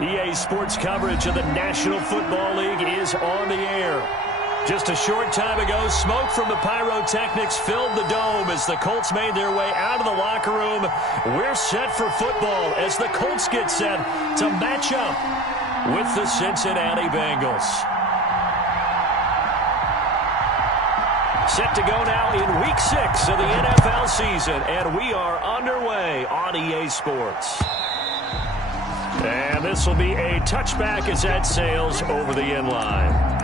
EA Sports coverage of the National Football League is on the air. Just a short time ago, smoke from the pyrotechnics filled the dome as the Colts made their way out of the locker room. We're set for football as the Colts get set to match up with the Cincinnati Bengals. Set to go now in Week 6 of the NFL season, and we are underway on EA Sports. And this will be a touchback as that sails over the end line.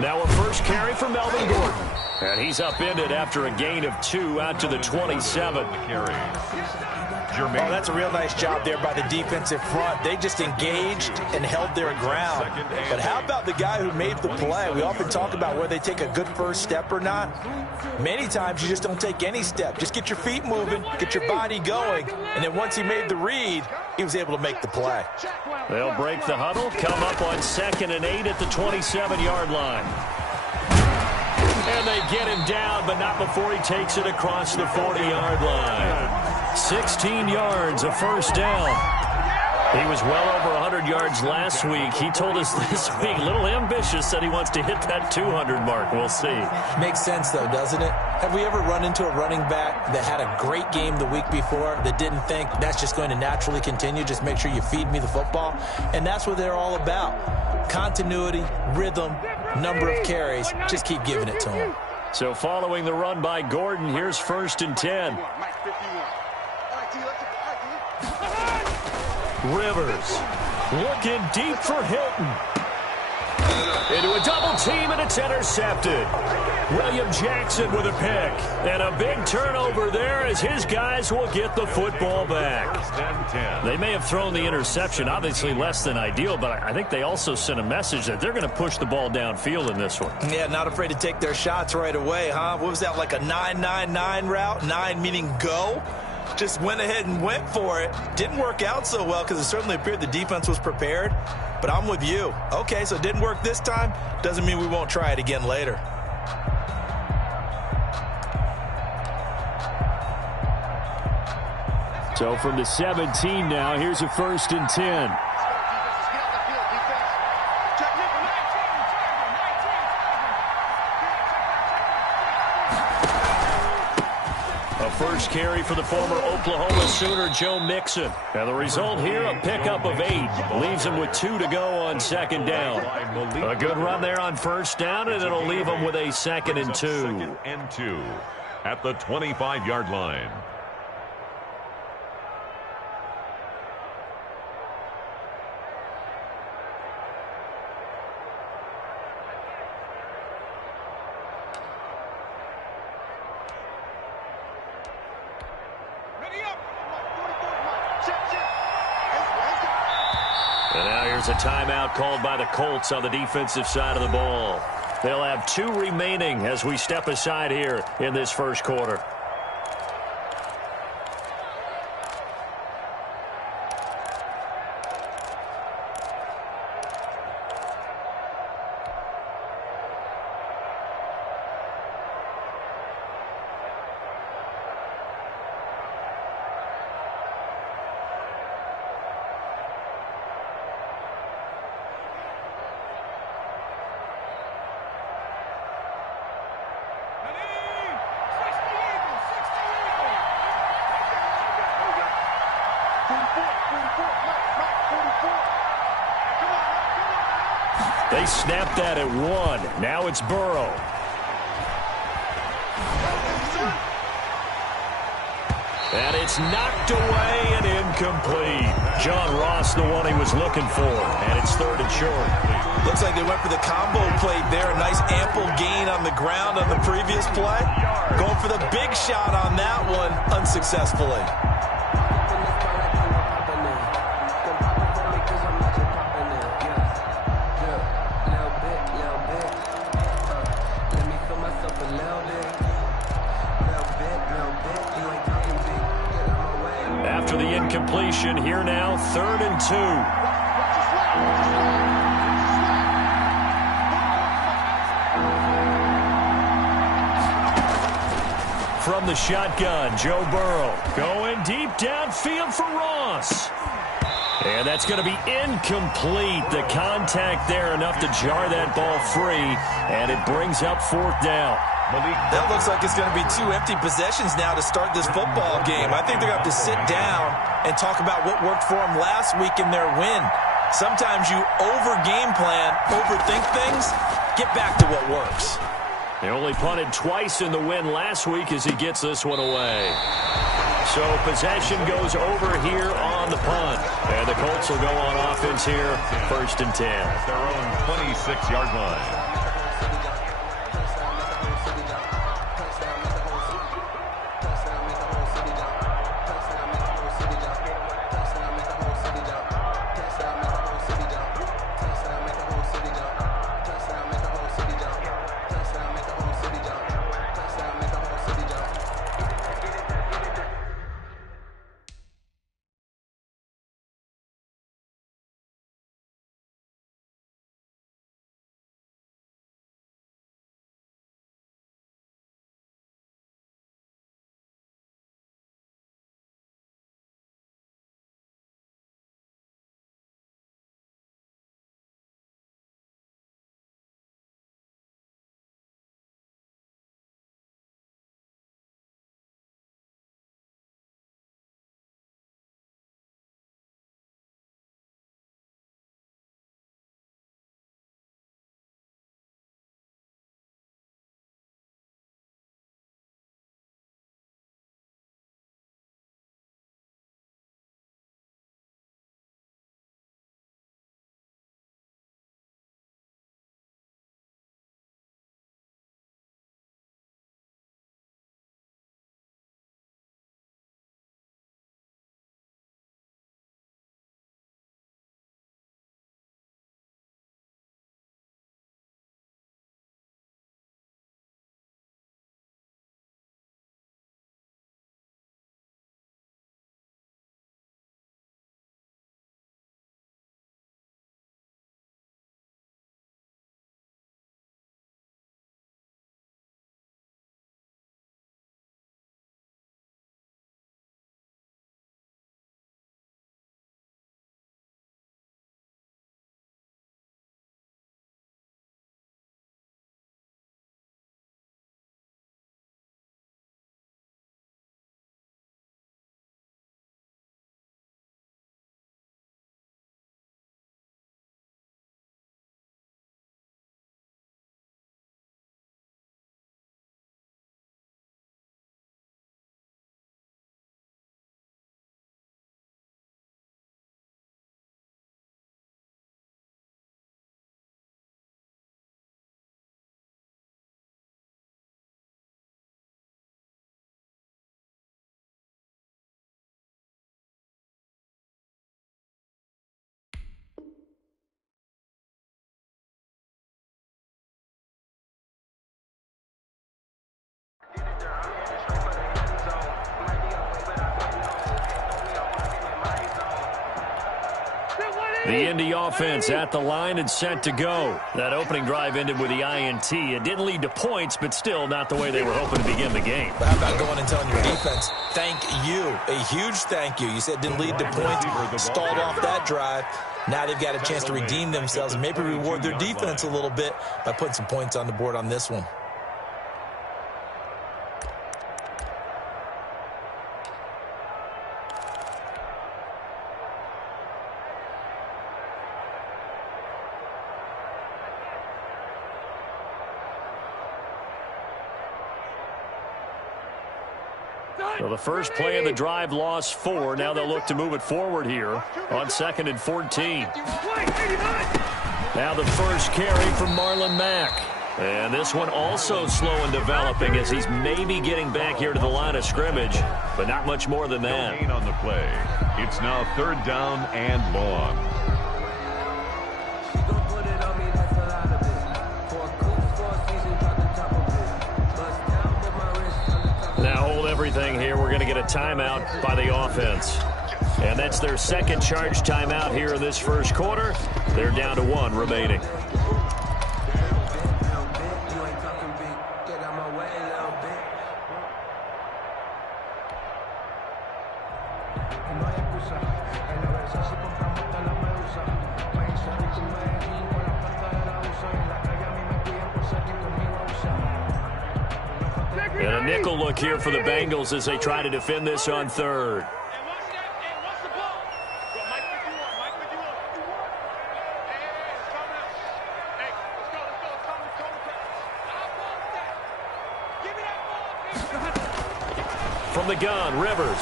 Now a first carry for Melvin Gordon. And he's upended after a gain of 2 out to the 27. Oh, that's a real nice job there by the defensive front. They just engaged and held their ground. But how about the guy who made the play? We often talk about whether they take a good first step or not. Many times you just don't take any step. Just get your feet moving, get your body going, and then once he made the read, he was able to make the play. They'll break the huddle, come up on 2nd and 8 at the 27-yard line. And they get him down, but not before he takes it across the 40-yard line. 16 yards, a first down. He was well over 100 yards last week. He told us this week, a little ambitious, said he wants to hit that 200 mark. We'll see. Makes sense, though, doesn't it? Have we ever run into a running back that had a great game the week before that didn't think that's just going to naturally continue? Just make sure you feed me the football. And that's what they're all about. Continuity, rhythm, number of carries. Just keep giving it to him. So following the run by Gordon, here's 1st and 10. Rivers looking deep for Hilton. Into a double team, and it's intercepted. William Jackson with a pick. And a big turnover there as his guys will get the football back. They may have thrown the interception, obviously less than ideal, but I think they also sent a message that they're going to push the ball downfield in this one. Yeah, not afraid to take their shots right away, huh? What was that, like a 9-9-9 route? 9 meaning go? Just went ahead and went for it. Didn't work out so well because it certainly appeared the defense was prepared. But I'm with you. Okay, so it didn't work this time. Doesn't mean we won't try it again later. So from the 17 now, here's a 1st and 10. A first carry for the former Oklahoma Sooner, Joe Mixon. And the result here, a pickup of 8. Leaves him with 2 to go on 2nd down. A good run there on 1st down, and it'll leave him with a 2nd and 2. 2nd and 2 at the 25-yard line. And now here's a timeout called by the Colts on the defensive side of the ball. They'll have 2 remaining as we step aside here in this 1st quarter. They snapped that at 1. Now it's Burrow. And it's knocked away and incomplete. John Ross, the one he was looking for. And it's 3rd and short. Looks like they went for the combo play there. A nice ample gain on the ground on the previous play. Going for the big shot on that one unsuccessfully. After the incompletion, here now, 3rd and 2. From the shotgun, Joe Burrow going deep downfield for Ross. And that's going to be incomplete. The contact there enough to jar that ball free, and it brings up 4th down. That looks like it's going to be 2 empty possessions now to start this football game. I think they're going to have to sit down and talk about what worked for them last week in their win. Sometimes you over-game plan, overthink things, get back to what works. They only punted twice in the win last week as he gets this one away. So possession goes over here on the punt. And the Colts will go on offense here, 1st and 10. Their own 26-yard line. The Indy offense at the line and set to go. That opening drive ended with the INT. It didn't lead to points, but still not the way they were hoping to begin the game. But how about going and telling your defense, thank you, a huge thank you. You said it didn't lead to points, stalled off that drive. Now they've got a chance to redeem themselves and maybe reward their defense a little bit by putting some points on the board on this one. So the first play of the drive lost 4. Now they'll look to move it forward here on 2nd and 14. Now the first carry from Marlon Mack. And this one also slow in developing as he's maybe getting back here to the line of scrimmage, but not much more than that. Gain on the play. It's now 3rd down and long. Now hold everything here. We're going to get a timeout by the offense. And that's their second charge timeout here in this first quarter. They're down to 1 remaining. And a nickel look here for the Bengals as they try to defend this on 3rd. From the gun, Rivers.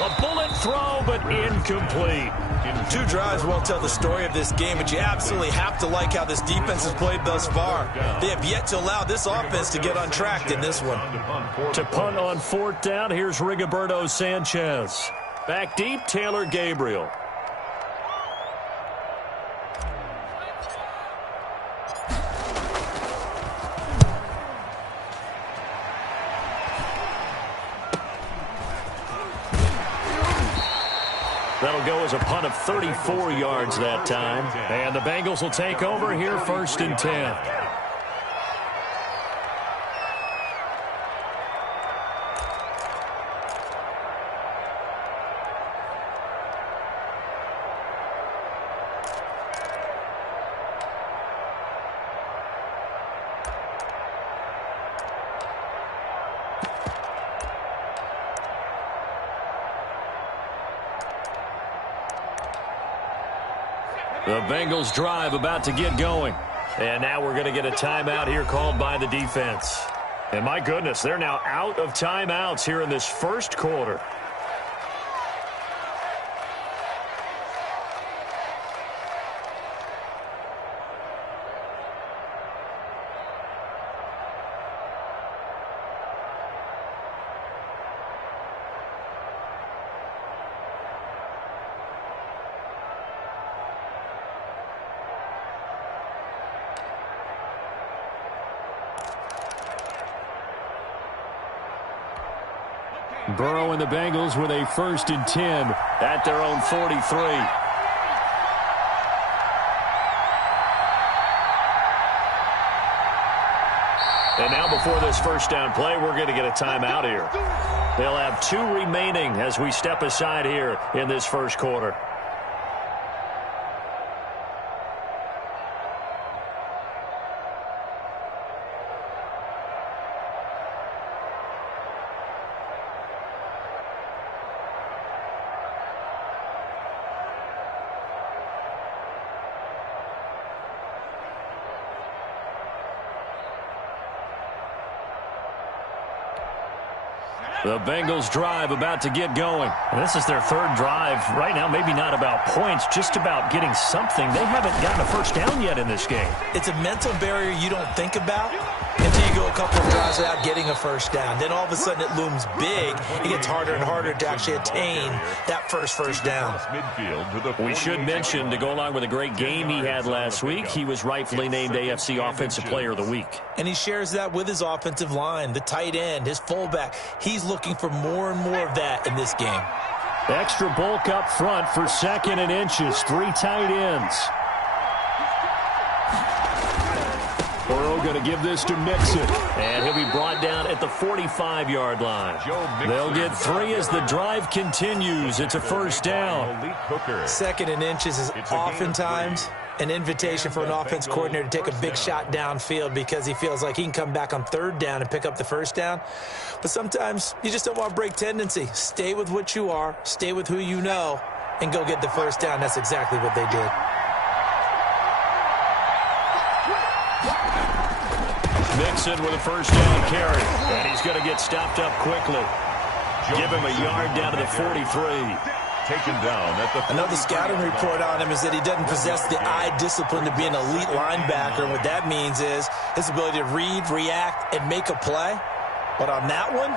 A bullet throw, but incomplete. 2 drives won't tell the story of this game, but you absolutely have to like how this defense has played thus far. They have yet to allow this offense to get untracked in this one. To punt on 4th down, here's Rigoberto Sanchez. Back deep, Taylor Gabriel. That'll go as a punt of 34 yards that time. And the Bengals will take over here 1st and 10. The Bengals drive about to get going. And now we're going to get a timeout here called by the defense. And my goodness, they're now out of timeouts here in this first quarter. Burrow and the Bengals with a 1st and 10 at their own 43. And now before this first down play, we're going to get a timeout here. They'll have 2 remaining as we step aside here in this first quarter. The Bengals drive about to get going. And this is their 3rd drive. Right now, maybe not about points, just about getting something. They haven't gotten a first down yet in this game. It's a mental barrier you don't think about until you go a couple of drives without getting a first down. Then all of a sudden it looms big. It gets harder and harder to actually attain that first down. We should mention, to go along with a great game he had last week, he was rightfully named AFC Offensive Player of the Week. And he shares that with his offensive line, the tight end, his fullback. He's looking for more and more of that in this game. Extra bulk up front for 2nd and inches. 3 tight ends. Burrow going to give this to Mixon. And he'll be brought down at the 45-yard line. They'll get 3 as the drive continues. It's a first down. 2nd and inches is oftentimes an invitation for an offense coordinator to take a big shot downfield because he feels like he can come back on 3rd down and pick up the first down. But sometimes you just don't want to break tendency. Stay with what you are, stay with who you know, and go get the first down. That's exactly what they did. Mixon with a first down carry. And he's going to get stopped up quickly. Give him a yard down to the 43. Taken down at the 45. Another scouting report on him is that he doesn't possess the eye discipline to be an elite linebacker. And what that means is his ability to read, react, and make a play. But on that one,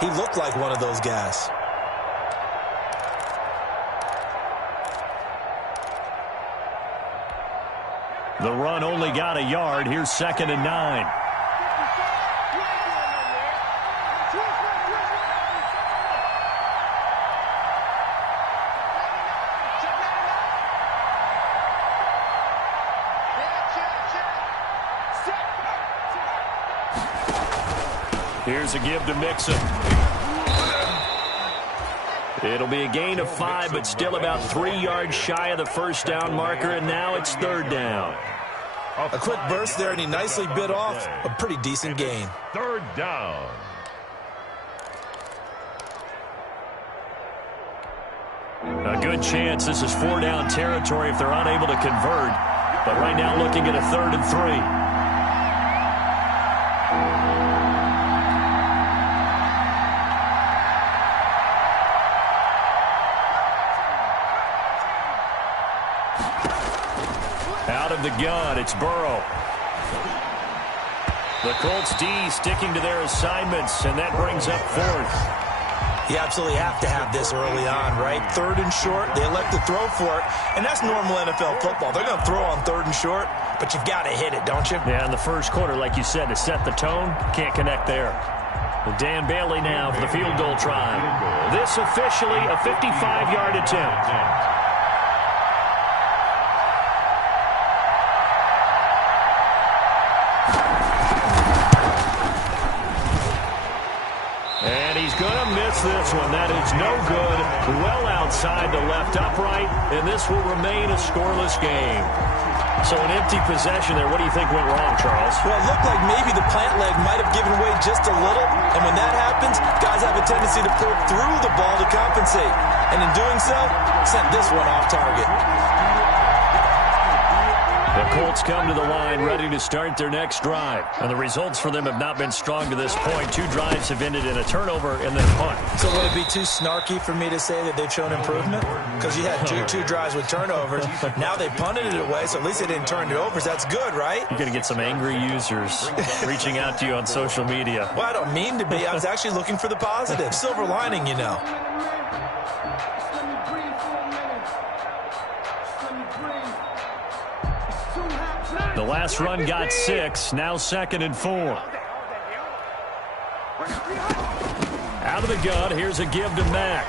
he looked like one of those guys. The run only got a yard. Here's 2nd and 9. Here's a give to Mixon. It'll be a gain of 5, but still about 3 yards shy of the first down marker, and now it's 3rd down. A quick burst there, and he nicely bit off a pretty decent gain. 3rd down. A good chance this is 4-down territory if they're unable to convert, but right now looking at a 3rd and 3. Out of the gun, it's Burrow. The Colts D sticking to their assignments, and that brings up 4th. You absolutely have to have this early on, right? 3rd and short, they elect to throw for it, and that's normal NFL football. They're going to throw on 3rd and short, but you've got to hit it, don't you? Yeah, in the first quarter, like you said, to set the tone, can't connect there. Well, Dan Bailey now for the field goal try. This officially a 55-yard attempt. Gonna miss this one. That is no good. Well outside the left upright, and this will remain a scoreless game. So an empty possession there. What do you think went wrong, Charles? Well, it looked like maybe the plant leg might have given way just a little, and when that happens, guys have a tendency to pull through the ball to compensate, and in doing so, sent this one off target. The Colts come to the line ready to start their next drive. And the results for them have not been strong to this point. 2 drives have ended in a turnover and then a punt. So would it be too snarky for me to say that they've shown improvement? Because you had two drives with turnovers. Now they punted it away, so at least they didn't turn it over. So that's good, right? You're going to get some angry users reaching out to you on social media. Well, I don't mean to be. I was actually looking for the positive. Silver lining, you know. The last run got 6. Now 2nd and 4. Out of the gun. Here's a give to Mack.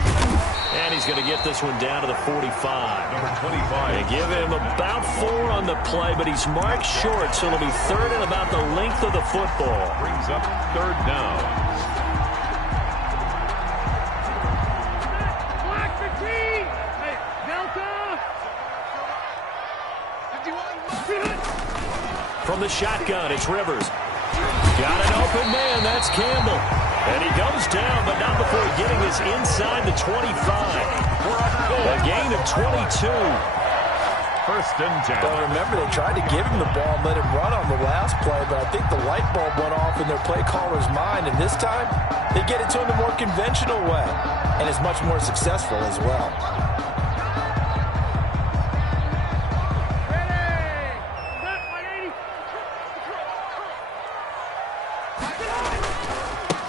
And he's going to get this one down to the 45. Number 25. They give him about 4 on the play, but he's marked short, so it'll be 3rd and about the length of the football. Brings up 3rd down. From the shotgun, it's Rivers. Got an open man, that's Campbell. And he goes down, but not before getting this inside the 25. A gain of 22. 1st and 10. Well, remember, they tried to give him the ball and let him run on the last play, but I think the light bulb went off in their play caller's mind, and this time, they get it to him the more conventional way, and is much more successful as well.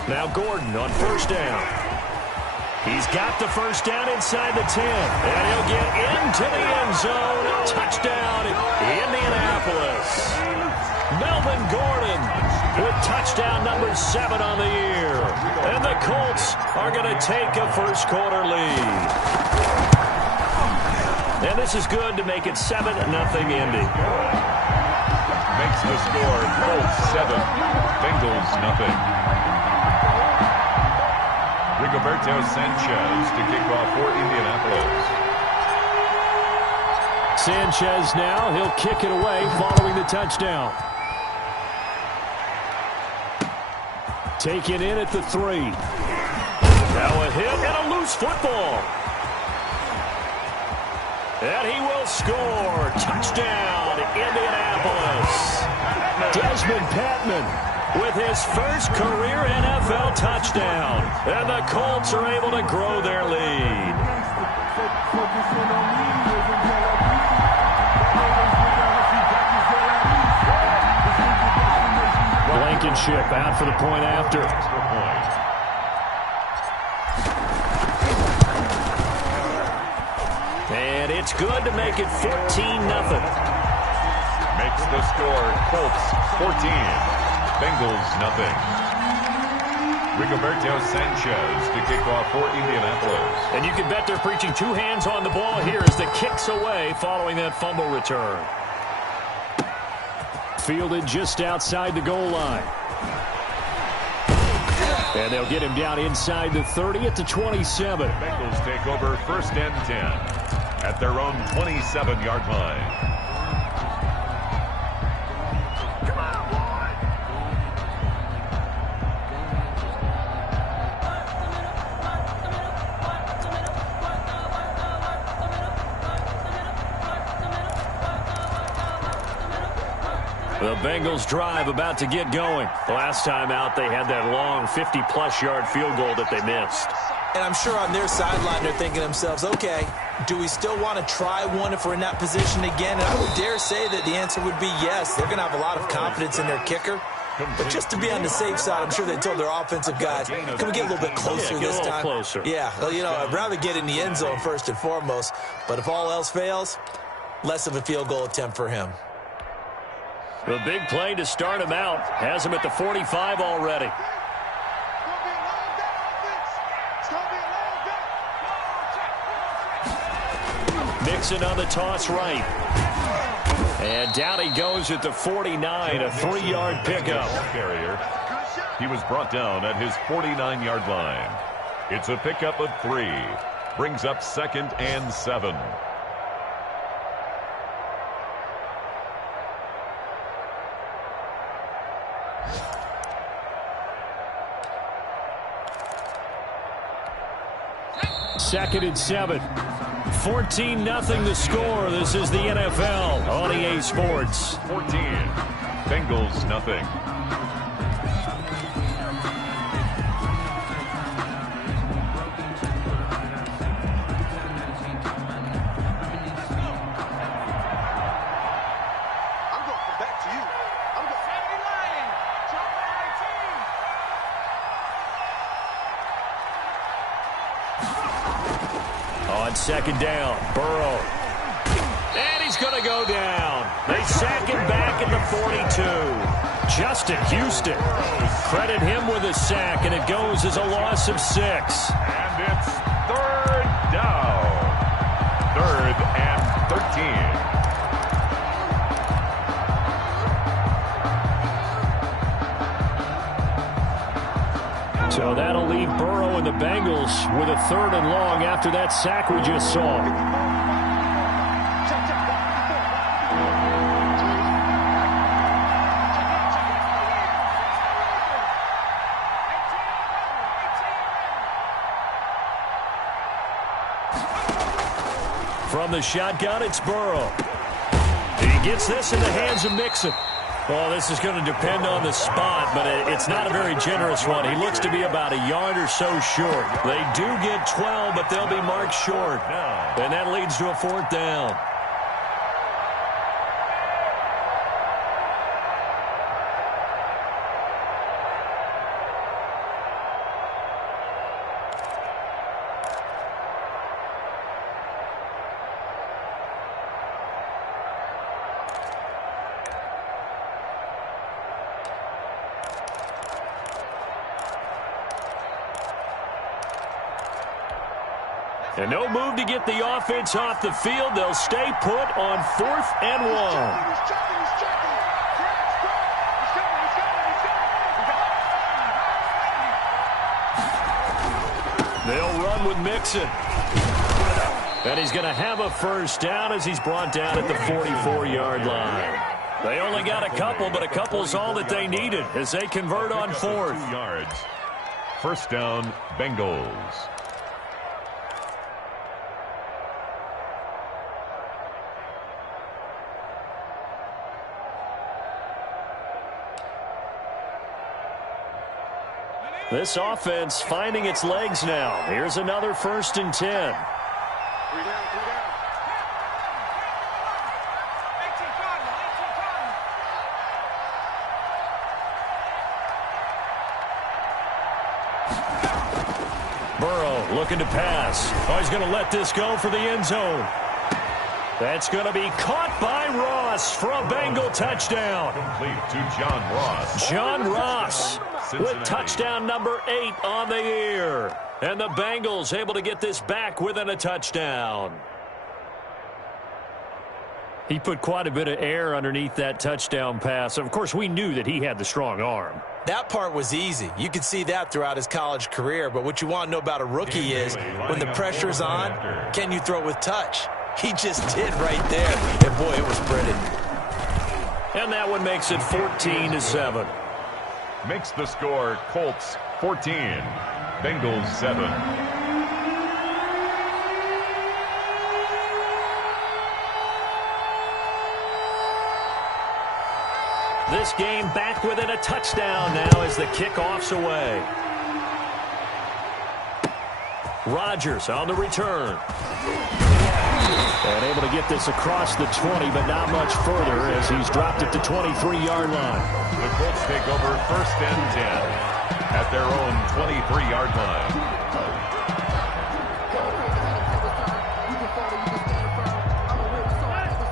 Now Gordon on 1st down. He's got the first down inside the 10. And he'll get into the end zone. Touchdown, Indianapolis. Melvin Gordon with touchdown number 7 on the year. And the Colts are going to take a first-quarter lead. And this is good to make it 7-0 Indy. Makes the score Colts 7, Bengals nothing. Rigoberto Sanchez to kick off for Indianapolis. Sanchez now, he'll kick it away following the touchdown. Taken in at the 3. Now a hit and a loose football. And he will score. Touchdown, Indianapolis. Desmond Patman with his first career NFL touchdown. And the Colts are able to grow their lead. Blankenship out for the point after. And it's good to make it 14-0. Makes the score Colts 14, Bengals nothing. Rigoberto Sanchez to kick off for Indianapolis. And you can bet they're preaching 2 hands on the ball here as the kick's away following that fumble return. Fielded just outside the goal line. And they'll get him down inside the 30 at the 27. The Bengals take over 1st and 10 at their own 27-yard line. The Bengals drive about to get going. The last time out, they had that long 50-plus yard field goal that they missed. And I'm sure on their sideline they're thinking to themselves, okay, do we still want to try one if we're in that position again? And I would dare say that the answer would be yes. They're going to have a lot of confidence in their kicker. But just to be on the safe side, I'm sure they told their offensive guys, can we get a little bit closer this time? Closer. Yeah, well, you know, I'd rather get in the end zone first and foremost. But if all else fails, less of a field goal attempt for him. The big play to start him out. Has him at the 45 already. Mixon on the toss right. And down he goes at the 49, a 3-yard pickup. Carrier. He was brought down at his 49-yard line. It's a pickup of 3. Brings up 2nd and 7. Second and 7. 14-0 the score. This is the NFL on EA Sports. 14. Bengals nothing. On second down, Burrow. And he's going to go down. They sack him back at the 42. Justin Houston. Credit him with a sack, and it goes as a loss of 6. And it's 3rd down. 3rd and 13. So that'll leave Burrow and the Bengals with a 3rd and long after that sack we just saw. From the shotgun, it's Burrow. He gets this in the hands of Mixon. Well, this is going to depend on the spot, but it's not a very generous one. He looks to be about a yard or so short. They do get 12, but they'll be marked short. And that leads to a 4th down. And no move to get the offense off the field. They'll stay put on 4th and 1. They'll run with Mixon. And he's going to have a first down as he's brought down at the 44-yard line. They only got a couple, but a couple's all that they needed as they convert on 4th. 2 yards. First down, Bengals. This offense finding its legs now. Here's another 1st and 10. Burrow looking to pass. Oh, he's going to let this go for the end zone. That's going to be caught by Ross for a Bengal touchdown. Complete to John Ross. John Ross with touchdown number 8 on the year. And the Bengals able to get this back within a touchdown. He put quite a bit of air underneath that touchdown pass. Of course, we knew that he had the strong arm. That part was easy. You could see that throughout his college career. But what you want to know about a rookie is when the pressure's on, can you throw with touch? He just did right there. And, boy, it was pretty. And that one makes it 14-7. Makes the score Colts 14, Bengals 7. This game back within a touchdown now as the kickoff's away. Rodgers on the return. And able to get this across the 20, but not much further as he's dropped it to 23-yard line. The Colts take over 1st and 10 at their own 23-yard line.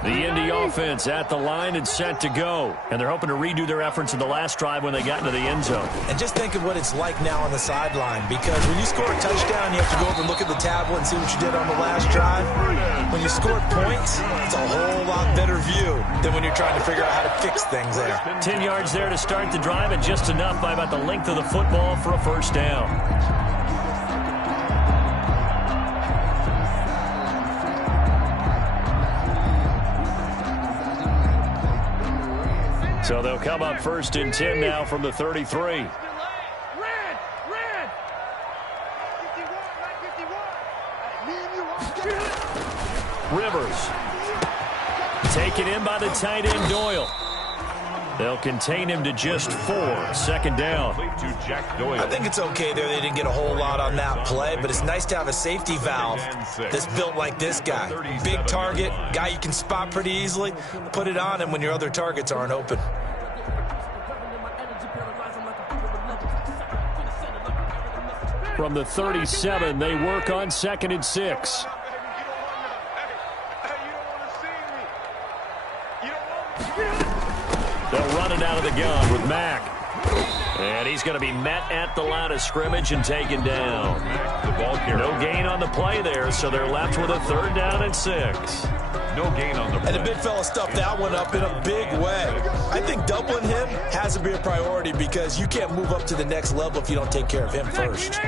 The Indy offense at the line and set to go. And they're hoping to redo their efforts in the last drive when they got into the end zone. And just think of what it's like now on the sideline, because when you score a touchdown, you have to go over and look at the tablet and see what you did on the last drive. When you score points, it's a whole lot better view than when you're trying to figure out how to fix things there. 10 yards there to start the drive, and just enough by about the length of the football for a first down. So they'll come up 1st and 10 now from the 33. Rivers. Taken in by the tight end Doyle. They'll contain him to just 4. 2nd down. I think it's okay there. They didn't get a whole lot on that play, but it's nice to have a safety valve that's built like this guy. Big target, guy you can spot pretty easily. Put it on him when your other targets aren't open. From the 37, they work on 2nd and 6. They'll run it out of the gun with Mack. And he's going to be met at the line of scrimmage and taken down. No gain on the play there, so they're left with a 3rd down and 6. No gain on the play. And the big fella stuffed that one up in a big way. I think doubling him has to be a priority because you can't move up to the next level if you don't take care of him first.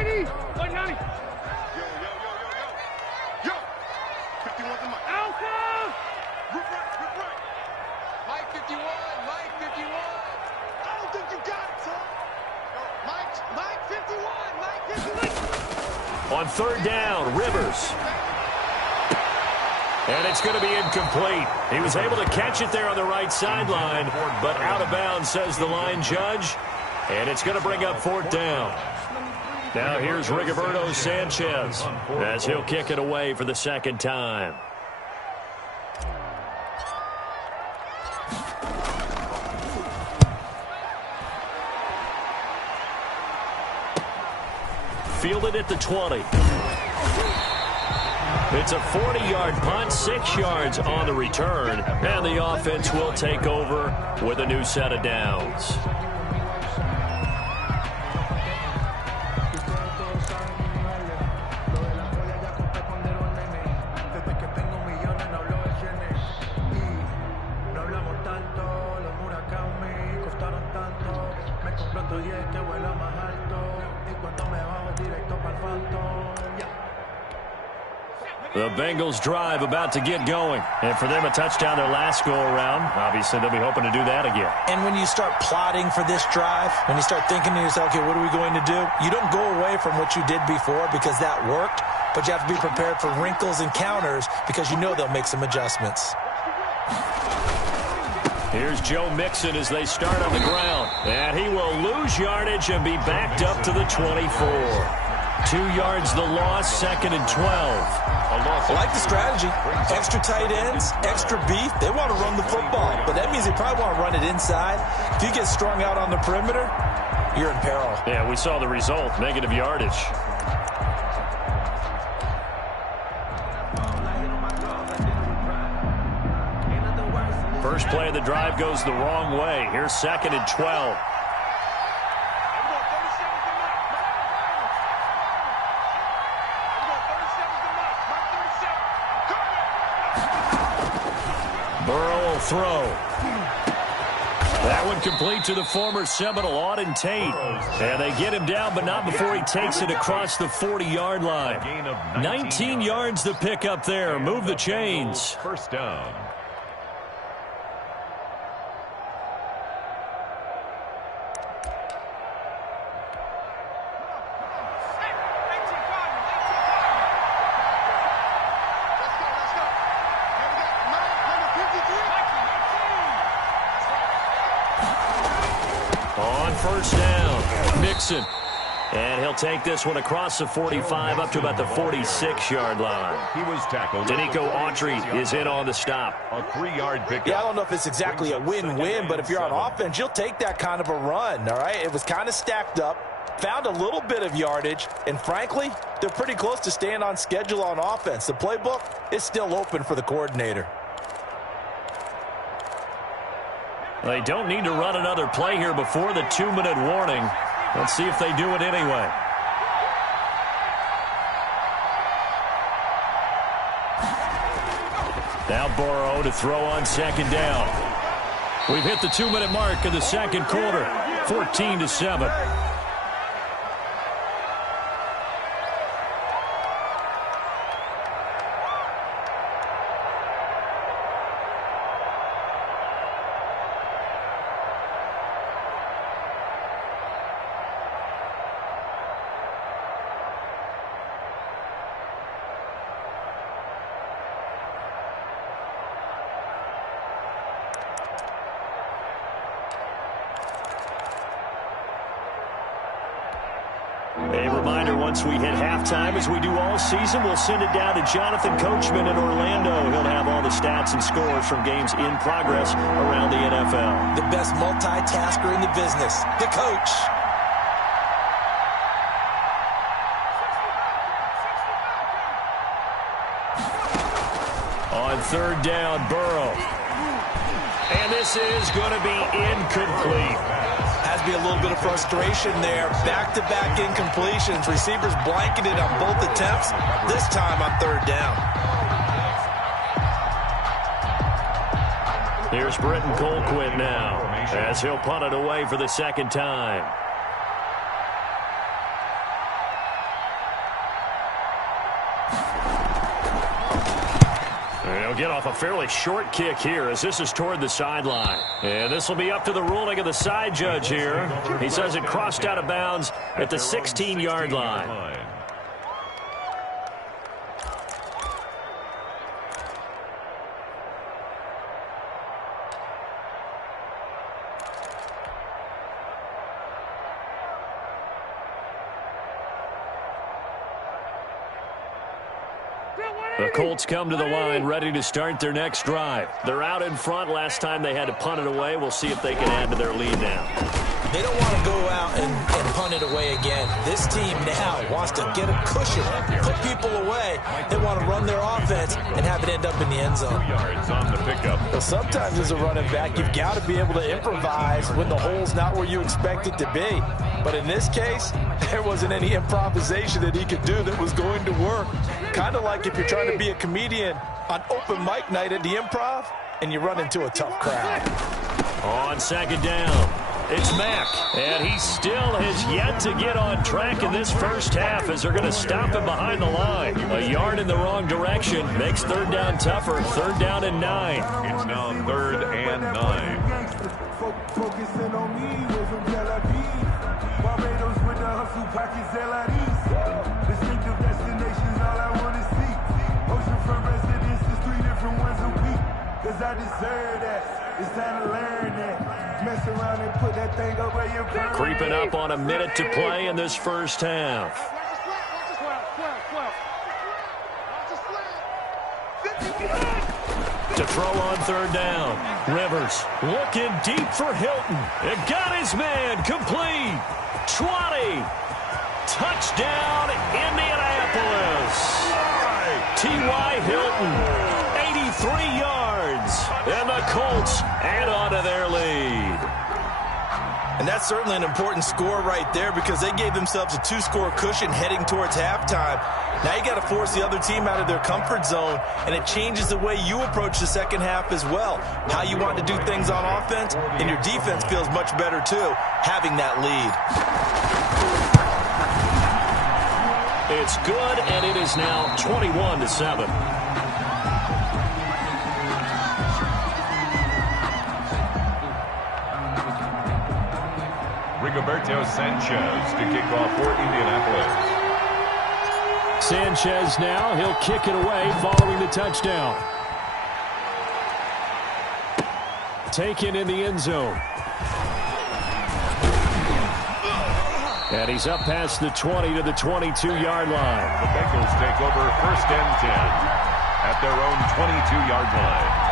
On 3rd down, Rivers. And it's going to be incomplete. He was able to catch it there on the right sideline, but out of bounds, says the line judge. And it's going to bring up 4th down. Now here's Rigoberto Sanchez as he'll kick it away for the 2nd time. Fielded at the 20. It's a 40-yard punt, 6 yards on the return, and the offense will take over with a new set of downs. The Bengals drive about to get going. And for them, a touchdown their last go-around. Obviously, they'll be hoping to do that again. And when you start plotting for this drive, when you start thinking to yourself, okay, what are we going to do? You don't go away from what you did before because that worked, but you have to be prepared for wrinkles and counters because you know they'll make some adjustments. Here's Joe Mixon as they start on the ground. And he will lose yardage and be backed up to the 24. 2 yards the loss, 2nd and 12. I like the strategy. Extra tight ends, extra beef. They want to run the football, but that means they probably want to run it inside. If you get strung out on the perimeter, you're in peril. Yeah, we saw the result, negative yardage. First play of the drive goes the wrong way. Here's 2nd and 12. Burrow will throw. That one complete to the former Seminole, Auden Tate. And they get him down, but not before he takes it across the 40-yard line. 19 yards to pick up there. Move the chains. First down. On first down, Mixon. And he'll take this one across the 45 up to about the 46-yard line. He was tackled. Danico Autry is in on the stop. A 3-yard pickup. Yeah, I don't know if it's exactly a win-win, but if you're on offense, you'll take that kind of a run, all right? It was kind of stacked up, found a little bit of yardage, and frankly, they're pretty close to staying on schedule on offense. The playbook is still open for the coordinator. They don't need to run another play here before the 2-minute warning. Let's see if they do it anyway. Now Burrow to throw on 2nd down. We've hit the 2-minute mark of the second quarter. 14-7. A reminder, once we hit halftime, as we do all season, we'll send it down to Jonathan Coachman in Orlando. He'll have all the stats and scores from games in progress around the NFL. The best multitasker in the business, the coach. On 3rd down, Burrow. And this is going to be incomplete. Has to be a little bit of frustration there. Back-to-back incompletions. Receivers blanketed on both attempts. This time on 3rd down. Here's Britton Colquitt now as he'll punt it away for the 2nd time. He'll get off a fairly short kick here as this is toward the sideline. And this will be up to the ruling of the side judge here. He says it crossed out of bounds at the 16-yard line. The Colts come to the line ready to start their next drive. They're out in front. Last time they had to punt it away. We'll see if they can add to their lead now. They don't want to go out and punt it away again. This team now wants to get a cushion, put people away. They want to run their offense and have it end up in the end zone. 2 yards on the pickup. Well, sometimes as a running back, you've got to be able to improvise when the hole's not where you expect it to be. But in this case, there wasn't any improvisation that he could do that was going to work. Kind of like if you're trying to be a comedian on open mic night at the Improv and you run into a tough crowd. On 2nd down. It's Mack, and he still has yet to get on track in this first half as they're going to stop him behind the line. A yard in the wrong direction makes third down tougher. Third down and 9. It's now 3rd and 9. Focusing on me, way from Tel Aviv. Barbados with the hustle pockets, LIDs. Distinctive destinations, all I want to see. Oceanfront residences, 3 different ones a week. Cause I deserve that. It's time to learn that. Mess around and put that thing up where you're burning. Creeping up on a minute to play in this first half. To throw on third down. Rivers looking deep for Hilton. It got his man complete. 20. Touchdown, Indianapolis. T.Y. Hilton, 83 yards. And the Colts add on to their lead. And that's certainly an important score right there because they gave themselves a 2-score cushion heading towards halftime. Now you got to force the other team out of their comfort zone, and it changes the way you approach the second half as well. How you want to do things on offense, and your defense feels much better too, having that lead. It's good, and it is now 21-7. Rigoberto Sanchez to kick off for Indianapolis. Sanchez now, he'll kick it away following the touchdown. Taken in the end zone. And he's up past the 20 to the 22-yard line. The Bengals take over 1st and 10 at their own 22-yard line.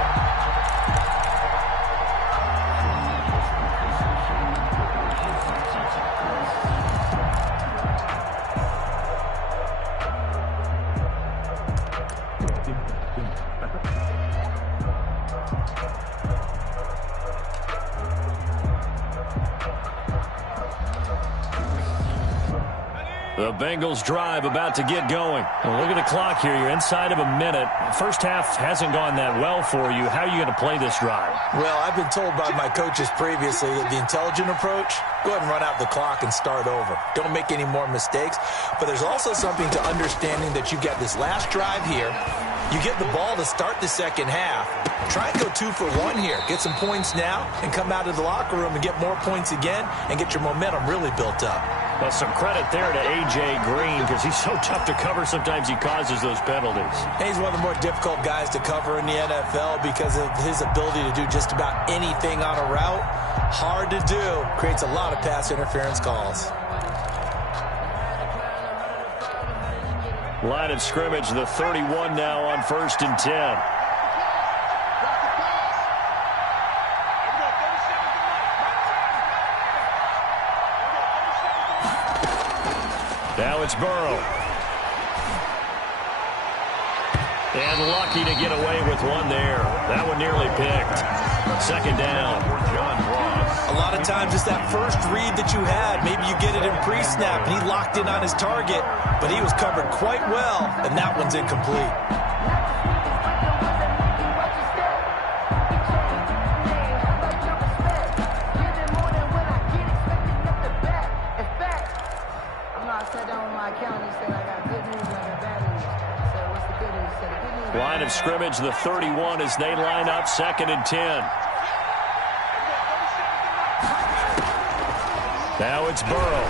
The Bengals drive about to get going. Well, look at the clock here. You're inside of a minute. First half hasn't gone that well for you. How are you going to play this drive? Well, I've been told by my coaches previously that the intelligent approach, go ahead and run out the clock and start over. Don't make any more mistakes. But there's also something to understanding that you've got this last drive here. You get the ball to start the second half. Try and go 2 for 1 here. Get some points now and come out of the locker room and get more points again and get your momentum really built up. Well, some credit there to A.J. Green because he's so tough to cover. Sometimes he causes those penalties. And he's one of the more difficult guys to cover in the NFL because of his ability to do just about anything on a route. Hard to do. Creates a lot of pass interference calls. Line of scrimmage, the 31 now on 1st and 10. Now it's Burrow. And lucky to get away with one there. That one nearly picked. 2nd down. A lot of times it's that first read that you had. Maybe you get it in pre-snap, and he locked in on his target, but he was covered quite well, and that one's incomplete. Line of scrimmage, the 31 as they line up 2nd and 10. Now it's Burrow.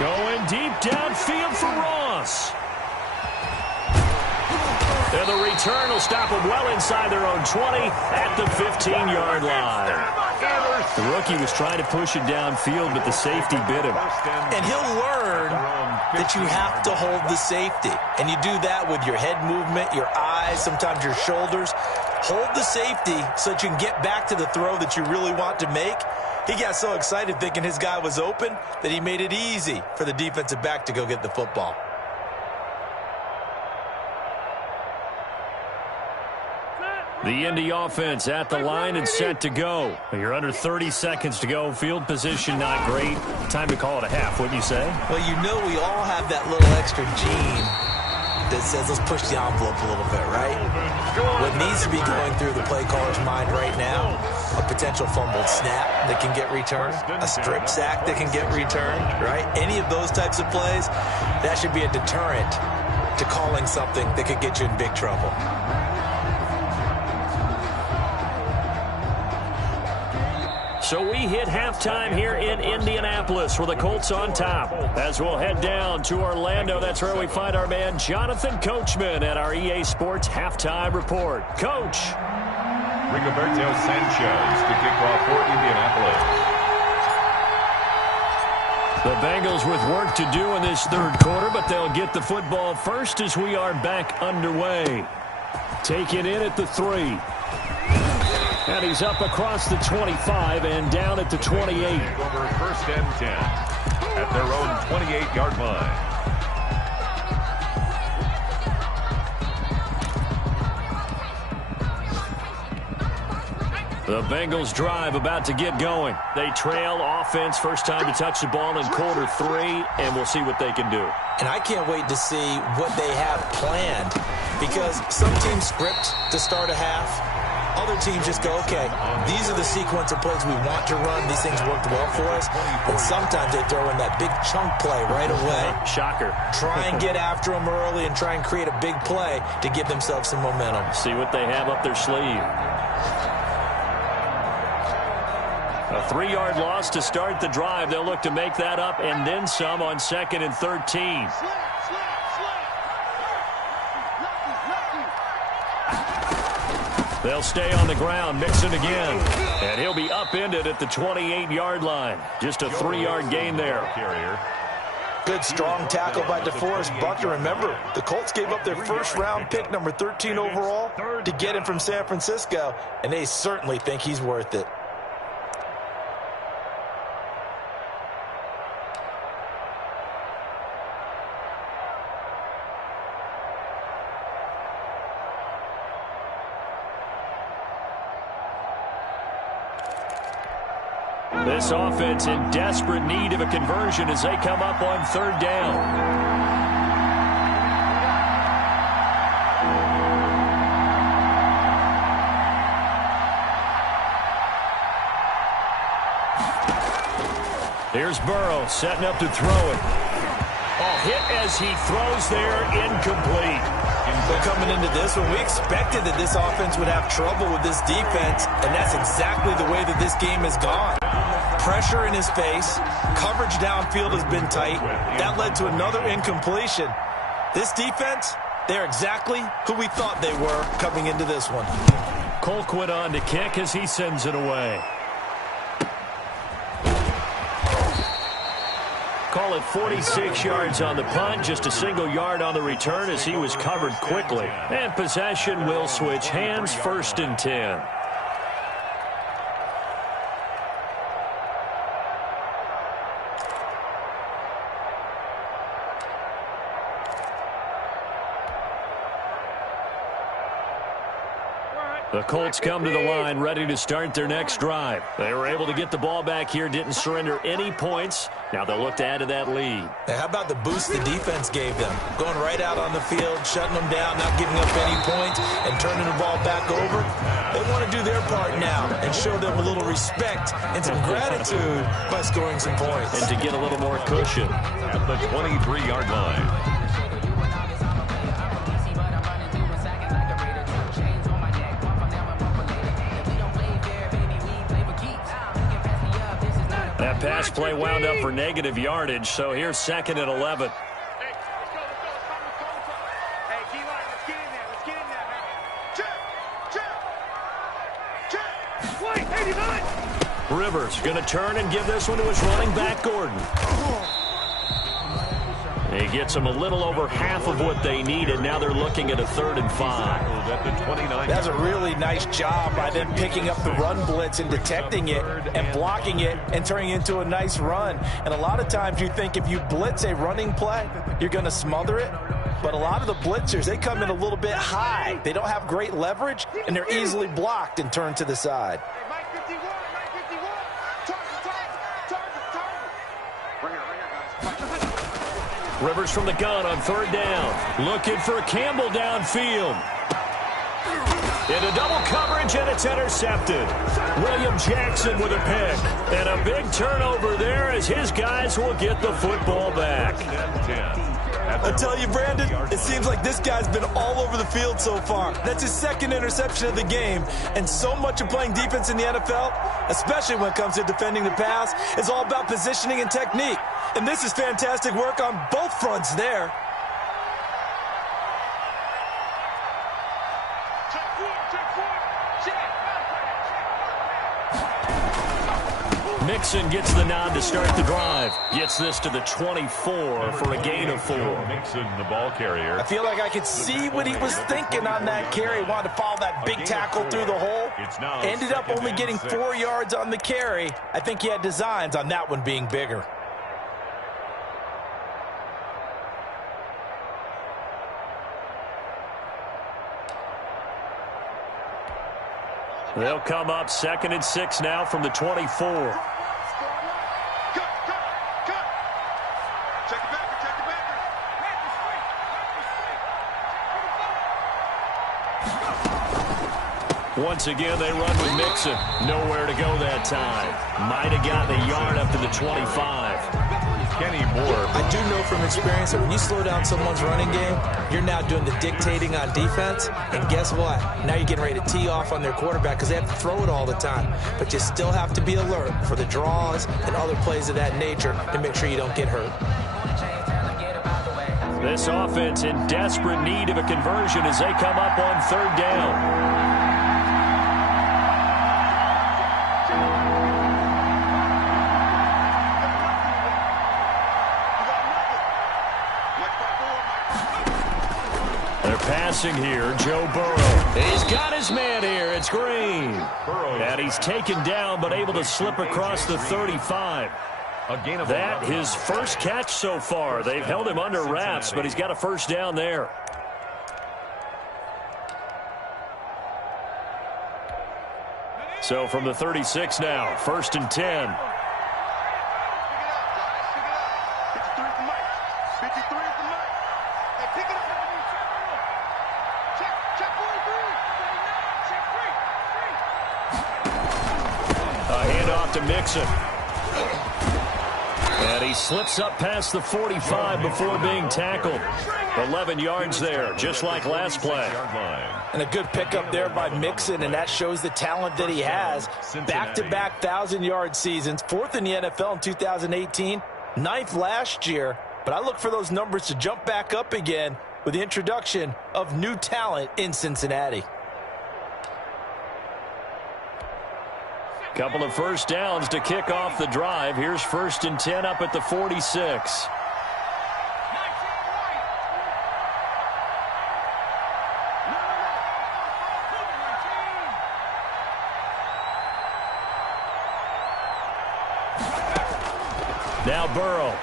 Going deep downfield for Ross. And the return will stop them well inside their own 20 at the 15-yard line. The rookie was trying to push it downfield, but the safety bit him. And he'll learn that you have to hold the safety. And you do that with your head movement, your eyes, sometimes your shoulders. Hold the safety so that you can get back to the throw that you really want to make. He got so excited thinking his guy was open that he made it easy for the defensive back to go get the football. The Indy offense at the line and set to go. You're under 30 seconds to go. Field position not great. Time to call it a half, wouldn't you say? Well, you know we all have that little extra gene that says let's push the envelope a little bit, right? What needs to be going through the play caller's mind right now a potential fumbled snap that can get returned, a strip sack that can get returned, right? Any of those types of plays, that should be a deterrent to calling something that could get you in big trouble. So we hit halftime here in Indianapolis with the Colts on top. As we'll head down to Orlando, that's where we find our man Jonathan Coachman at our EA Sports Halftime Report. Coach. Rigoberto Sanchez to kick off for Indianapolis. The Bengals with work to do in this third quarter, but they'll get the football first as we are back underway. Taken in at the 3. And he's up across the 25 and down at the 28. Over first and 10 at their own 28-yard line. The Bengals drive about to get going. They trail offense, first time to touch the ball in quarter 3, and we'll see what they can do. And I can't wait to see what they have planned, because some teams script to start a half. Other teams just go, okay, these are the sequence of plays we want to run. These things worked well for us. And sometimes they throw in that big chunk play right away. Shocker. Try and get after them early and try and create a big play to give themselves some momentum. See what they have up their sleeve. A 3-yard loss to start the drive. They'll look to make that up and then some on 2nd and 13. They'll stay on the ground, Mixon again. And he'll be upended at the 28-yard line. Just a 3-yard gain there. Good strong tackle by DeForest Buckner. Remember, the Colts gave up their first-round pick, number 13 overall, to get him from San Francisco, and they certainly think he's worth it. This offense in desperate need of a conversion as they come up on 3rd down. Here's Burrow setting up to throw it. Oh, hit as he throws there, incomplete. But coming into this one, we expected that this offense would have trouble with this defense, and that's exactly the way that this game has gone. Pressure in his face, coverage downfield has been tight. That led to another incompletion. This defense, they're exactly who we thought they were coming into this one. Colquitt on to kick as he sends it away. Call it 46 yards on the punt, just a single yard on the return as he was covered quickly. And possession will switch hands, 1st and 10. The Colts come to the line ready to start their next drive. They were able to get the ball back here, didn't surrender any points. Now they'll look to add to that lead. How about the boost the defense gave them? Going right out on the field, shutting them down, not giving up any points, and turning the ball back over. They want to do their part now and show them a little respect and some gratitude by scoring some points. And to get a little more cushion. At the 23-yard line. That pass play wound up for negative yardage, so here's 2nd and 11. Rivers going to turn and give this one to his running back, Gordon. He gets them a little over half of what they needed. Now they're looking at a 3rd and 5. That's a really nice job by them picking up the run blitz and detecting it and blocking it and turning it into a nice run. And a lot of times you think if you blitz a running play, you're going to smother it. But a lot of the blitzers, they come in a little bit high. They don't have great leverage, and they're easily blocked and turned to the side. Rivers from the gun on 3rd down. Looking for Campbell downfield. Into double coverage, range, and it's intercepted. William Jackson with a pick. And a big turnover there as his guys will get the football back. I tell you, Brandon, it seems like this guy's been all over the field so far. That's his second interception of the game. And so much of playing defense in the NFL, especially when it comes to defending the pass, is all about positioning and technique. And this is fantastic work on both fronts there. Mixon gets the nod to start the drive. Gets this to the 24 for a gain of 4. Mixon, the ball carrier. I feel like I could see what he was thinking on that carry. Wanted to follow that big tackle through the hole. Ended up only getting 4 yards on the carry. I think he had designs on that one being bigger. They'll come up 2nd and 6 now from the 24. Once again, they run with Mixon. Nowhere to go that time. Might have gotten a yard up to the 25. Kenny Moore. I do know from experience that when you slow down someone's running game, you're now doing the dictating on defense. And guess what? Now you're getting ready to tee off on their quarterback because they have to throw it all the time. But you still have to be alert for the draws and other plays of that nature to make sure you don't get hurt. This offense in desperate need of a conversion as they come up on 3rd down. Passing here, Joe Burrow. He's got his man here. It's Green. And he's taken down but able to slip across the 35. That his first catch so far. They've held him under wraps, but he's got a first down there. So from the 36 now, 1st and 10. To Mixon. And he slips up past the 45 before being tackled. 11 yards there, just like last play. And a good pickup there by Mixon, and that shows the talent that he has. Back-to-back 1,000-yard seasons, 4th in the NFL in 2018, 9th last year. But I look for those numbers to jump back up again with the introduction of new talent in Cincinnati. Couple of first downs to kick off the drive. Here's 1st and 10 up at the 46. Now Burrow.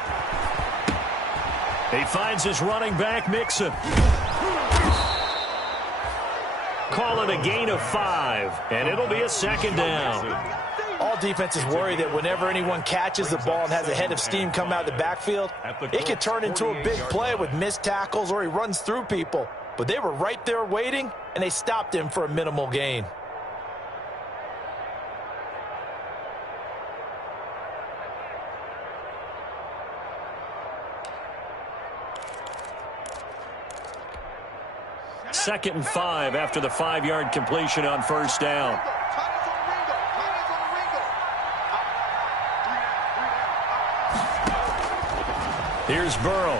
He finds his running back, Mixon. Call it a gain of 5, and it'll be a 2nd down. All defenses worry that whenever anyone catches the ball and has a head of steam come out of the backfield, it could turn into a big play with missed tackles or he runs through people. But they were right there waiting, and they stopped him for a minimal gain. Second and 5 after the 5-yard completion on 1st down. Here's Burrow.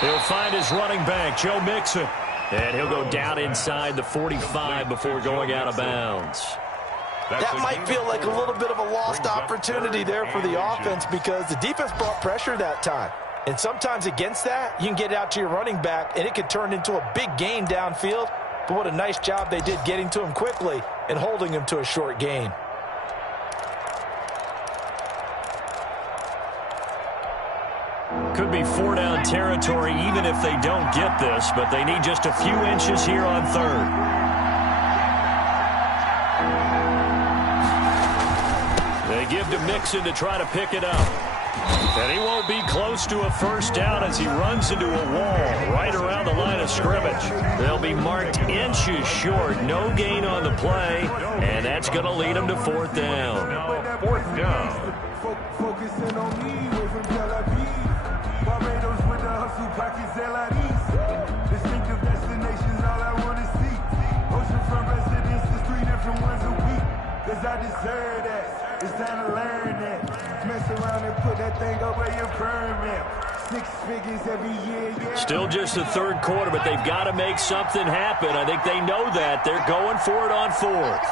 He'll find his running back, Joe Mixon. And he'll go down inside the 45 before going out of bounds. That might feel like a little bit of a lost opportunity there for the offense because the defense brought pressure that time. And sometimes against that, you can get out to your running back, and it could turn into a big gain downfield. But what a nice job they did getting to him quickly and holding him to a short gain. Could be 4-down territory even if they don't get this, but they need just a few inches here on 3rd. They give to Mixon to try to pick it up. And he won't be close to a first down as he runs into a wall right around the line of scrimmage. They'll be marked inches short. No gain on the play, and that's going to lead them to fourth down. Now, fourth down. Focusing on me, way from Tel Aviv. Barbados with the hustle pockets, LIDs. Distinctive destinations, all I want to see. Oceanfront residences, 3 different ones a week. Cause I deserve that. It's time to learn that. Mess around and put that thing over your permit. 6 figures every year, yeah. Still just the third quarter, but they've got to make something happen. I think they know that. They're going for it on fourth.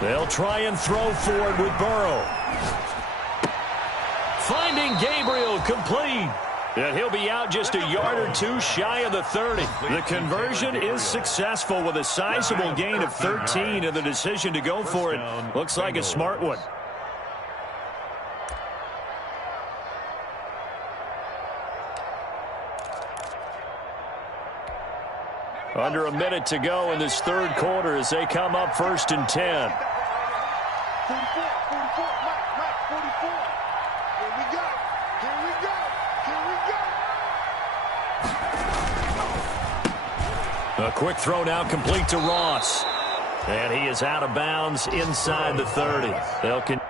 They'll try and throw for it with Burrow. Finding Gabriel complete. And he'll be out just a yard or two shy of the 30. The conversion is successful with a sizable gain of 13, and the decision to go for it looks like a smart one. Under a minute to go in this third quarter as they come up 1st and 10. 44, Mike, 44. Here we go. A quick throw now complete to Ross. And he is out of bounds inside the 30. They'll continue.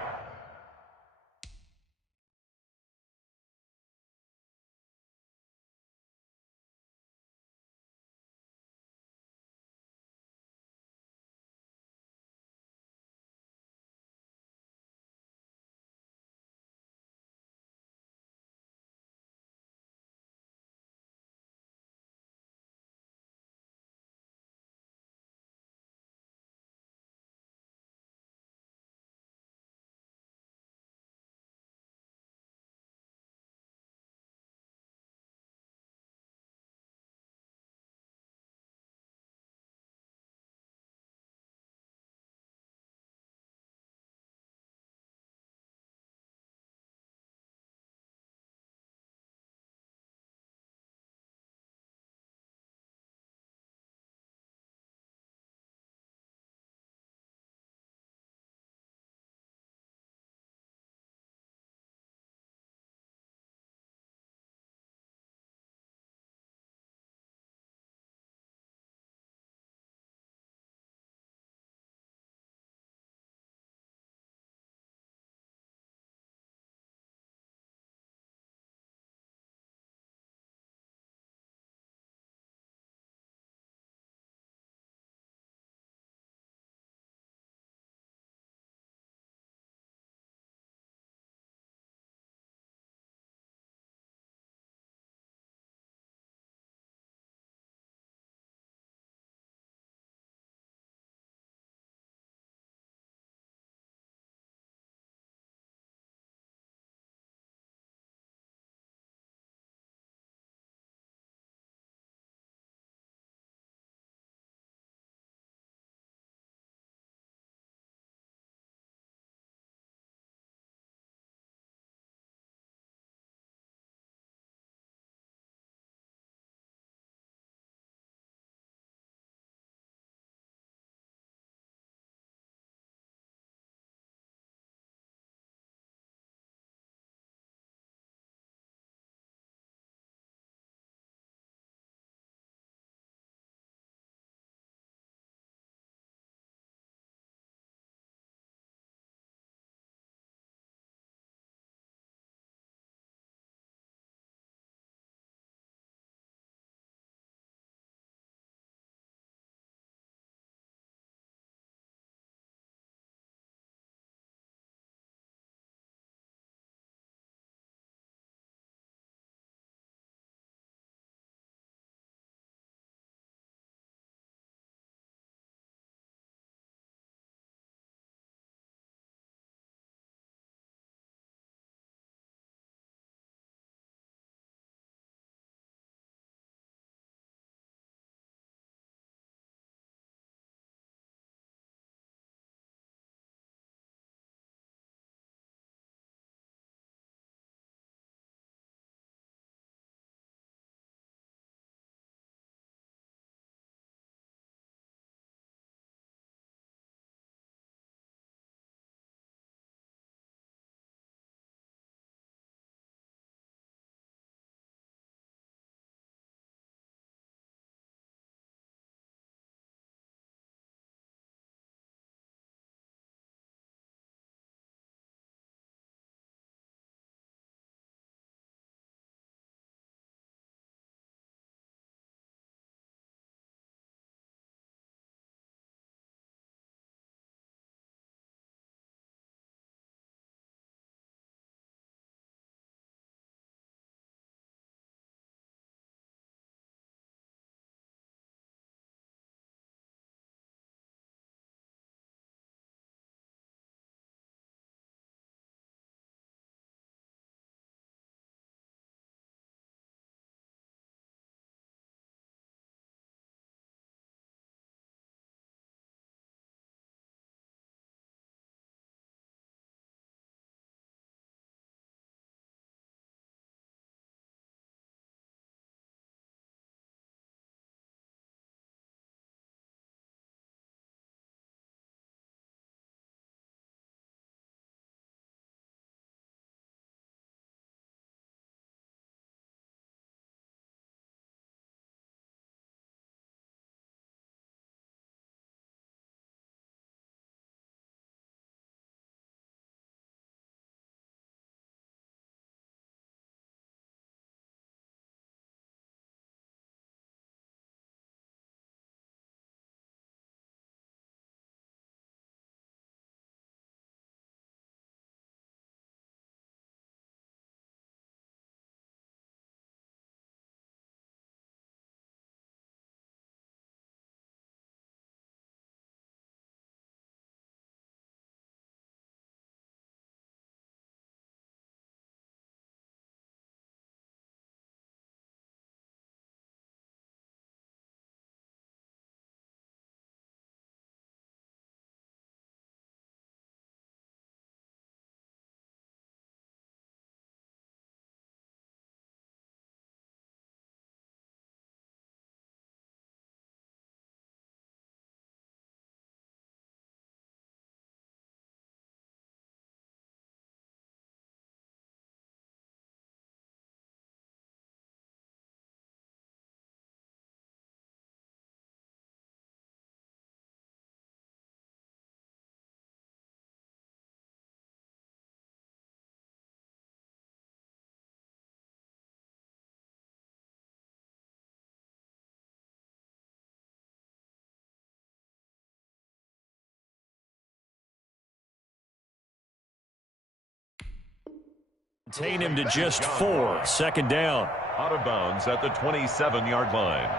Contain him to just 4. Second down. Out of bounds at the 27-yard line.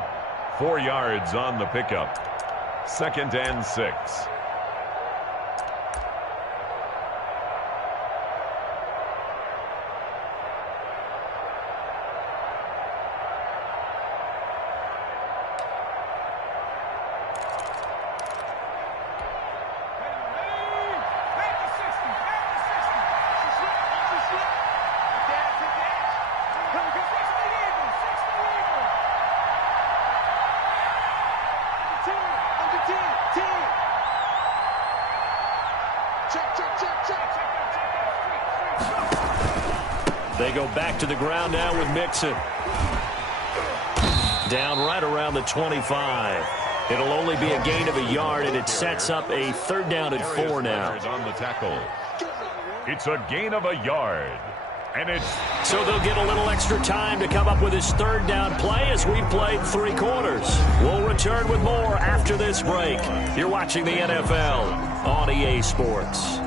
4 yards on the pickup. 2nd and 6. They go back to the ground now with Mixon. Down right around the 25. It'll only be a gain of a yard, and it sets up a 3rd down and 4 now. On the tackle. It's a gain of a yard. And it's so they'll get a little extra time to come up with his 3rd down play as we played 3 quarters. We'll return with more after this break. You're watching the NFL on EA Sports.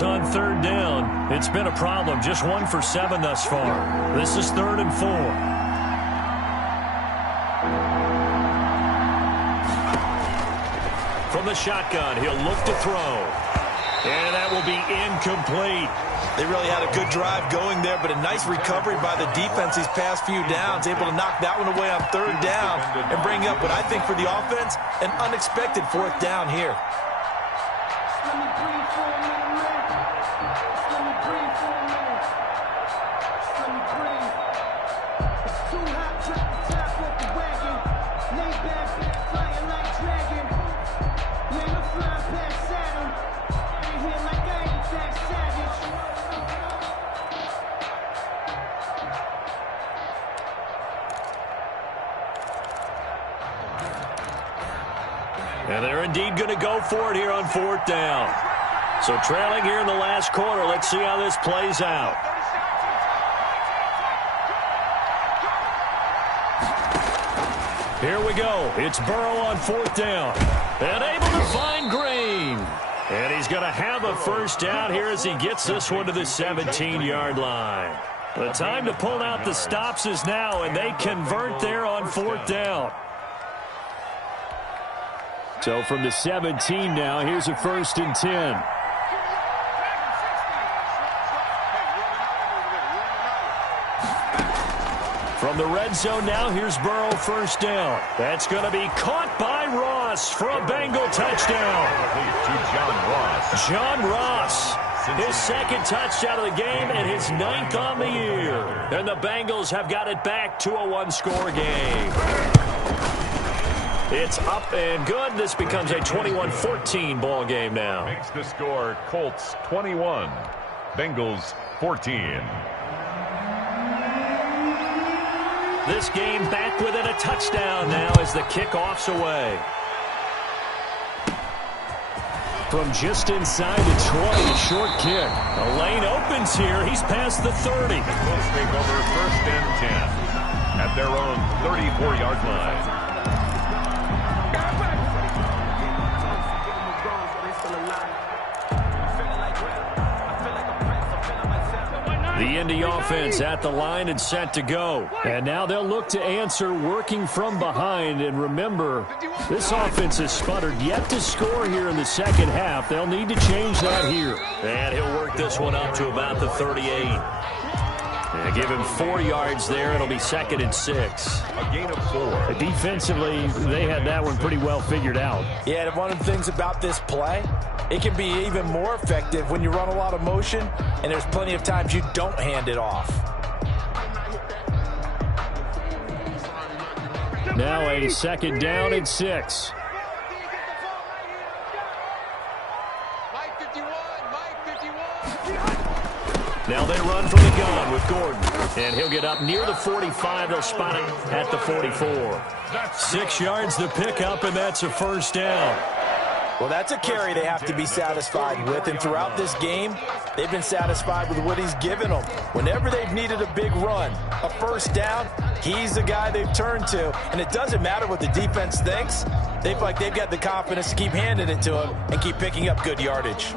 On 3rd down. It's been a problem. Just 1 for 7 thus far. This is 3rd and 4. From the shotgun, he'll look to throw. And that will be incomplete. They really had a good drive going there, but a nice recovery by the defense these past few downs, able to knock that one away on 3rd down and bring up what I think for the offense, an unexpected 4th down here. And they're indeed going to go for it here on 4th down. So trailing here in the last quarter. Let's see how this plays out. Here we go. It's Burrow on 4th down. And able to find Green. And he's going to have a 1st down here as he gets this one to the 17-yard line. The time to pull out the stops is now, and they convert there on 4th down. So from the 17 now, here's a 1st and 10. From the red zone now, here's Burrow 1st down. That's going to be caught by Ross for a Bengal touchdown. John Ross, his 2nd touchdown of the game and his 9th on the year. And the Bengals have got it back to a 1-score game. It's up and good. This becomes a 21-14 ball game now. Makes the score Colts 21, Bengals 14. This game back within a touchdown now as the kickoff's away. From just inside the 20, a short kick. A lane opens here. He's past the 30. The Colts take over 1st and 10 at their own 34-yard line. The Indy offense at the line and set to go. And now they'll look to answer working from behind. And remember, this offense has sputtered yet to score here in the 2nd half. They'll need to change that here. And he'll work this one up to about the 38. And give him 4 yards there. It'll be 2nd and 6. A gain of 4. Defensively, they had that one pretty well figured out. Yeah, and one of the things about this play, it can be even more effective when you run a lot of motion, and there's plenty of times you don't hand it off. Now a 2nd down and 6. Now they run from the gun with Gordon. And he'll get up near the 45. They'll spot it at the 44. 6 yards to pick up, and that's a first down. Well, that's a carry they have to be satisfied with. And throughout this game, they've been satisfied with what he's given them. Whenever they've needed a big run, a first down, he's the guy they've turned to. And it doesn't matter what the defense thinks. They feel like they've got the confidence to keep handing it to him and keep picking up good yardage.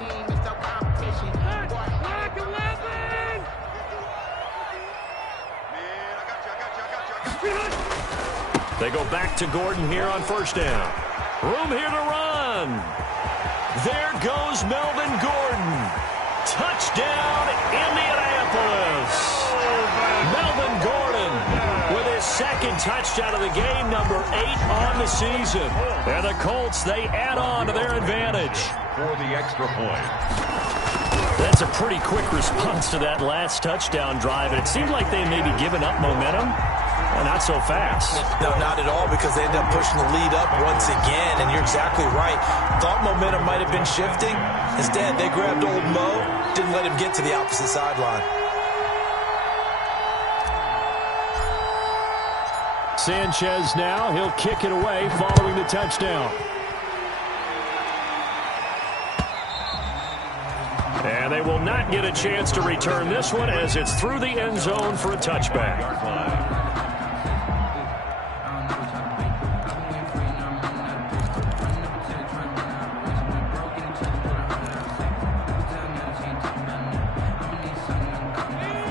They go back to Gordon here on first down. Room here to run. There goes Melvin Gordon. Touchdown, Indianapolis. Melvin Gordon with his second touchdown of the game, number 8 on the season. And the Colts, they add on to their advantage. For the extra point. That's a pretty quick response to that last touchdown drive. And it seemed like they may be giving up momentum. Well, not so fast. No, not at all, because they end up pushing the lead up once again, and you're exactly right. Thought momentum might have been shifting. Instead, they grabbed old Mo, didn't let him get to the opposite sideline. Sanchez now, he'll kick it away following the touchdown. And they will not get a chance to return this one as it's through the end zone for a touchback.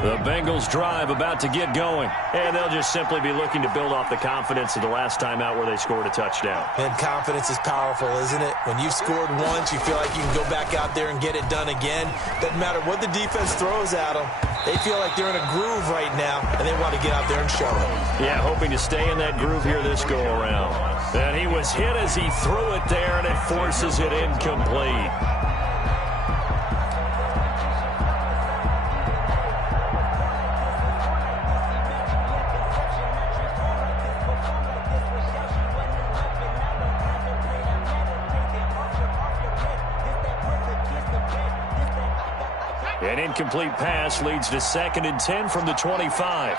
The Bengals drive about to get going, and they'll just simply be looking to build off the confidence of the last time out where they scored a touchdown. And confidence is powerful, isn't it? When you've scored once, you feel like you can go back out there and get it done again. Doesn't matter what the defense throws at them. They feel like they're in a groove right now, and they want to get out there and show it. Yeah, hoping to stay in that groove here this go-around. And he was hit as he threw it there, and it forces it incomplete. An incomplete pass leads to 2nd and 10 from the 25.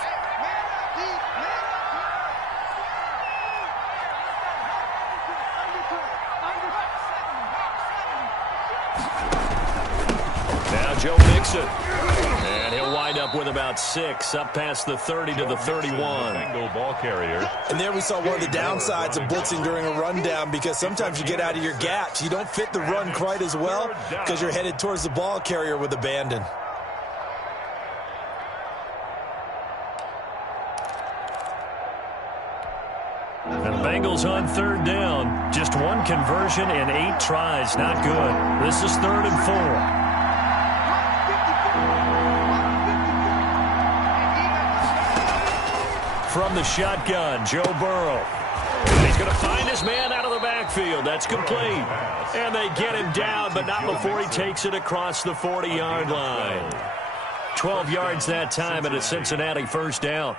Now Joe Mixon. And he'll wind up with about 6, up past the 30 to the 31. Bengal ball carrier. And there we saw one of the downsides of blitzing during a rundown, because sometimes you get out of your gaps. You don't fit the run quite as well because you're headed towards the ball carrier with abandon. And the Bengals on 3rd down. Just 1 conversion in 8 tries. Not good. This is 3rd and 4. From the shotgun, Joe Burrow. And he's going to find his man out of the backfield. That's complete. And they get him down, but not before he takes it across the 40-yard line. 12 yards that time, and a Cincinnati first down.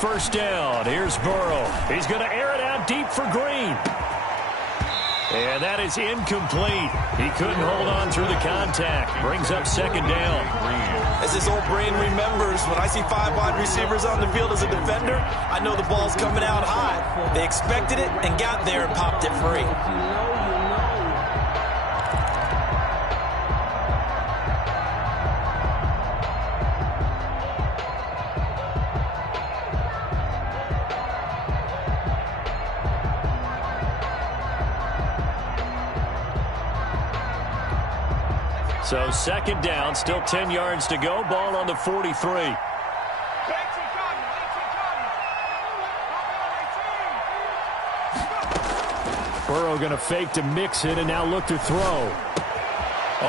First down. Here's Burrow. He's going to air it out deep for Green. And that is incomplete. He couldn't hold on through the contact. Brings up 2nd down. As his old brain remembers, when I see 5 wide receivers on the field as a defender, I know the ball's coming out high. They expected it and got there and popped it free. So 2nd down, still 10 yards to go. Ball on the 43. Burrow going to fake to mix it and now look to throw.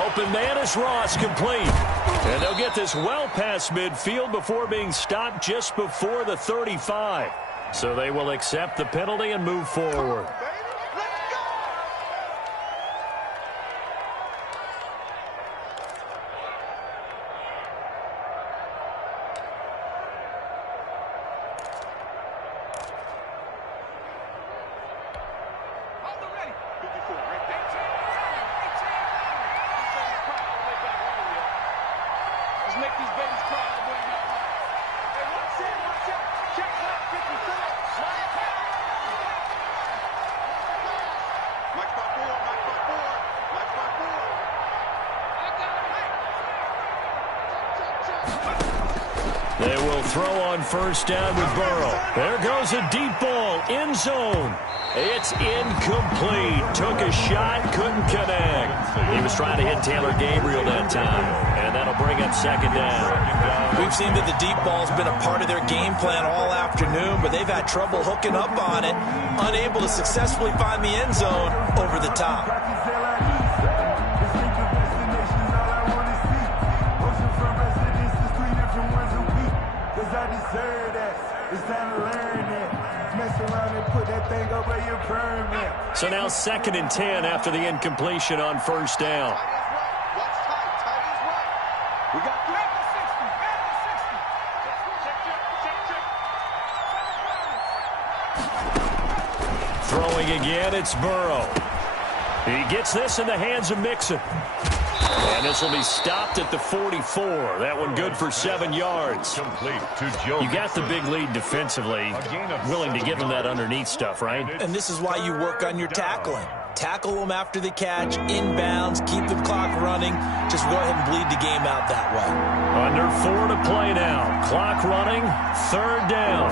Open man is Ross, complete. And they'll get this well past midfield before being stopped just before the 35. So they will accept the penalty and move forward. They will throw on first down with Burrow. There goes a deep ball, end zone. It's incomplete. Took a shot, couldn't connect. He was trying to hit Taylor Gabriel that time, and that'll bring up second down. We've seen that the deep ball's been a part of their game plan all afternoon, but they've had trouble hooking up on it, unable to successfully find the end zone over the top. So now 2nd and 10 after the incompletion on first down. Throwing again, it's Burrow. He gets this in the hands of Mixon. And this will be stopped at the 44. That one good for 7 yards. You got the big lead defensively. Willing to give them that underneath stuff, right? And this is why you work on your tackling. Tackle them after the catch, inbounds, keep the clock running. Just go ahead and bleed the game out that way. Under 4 to play now. Clock running, 3rd down.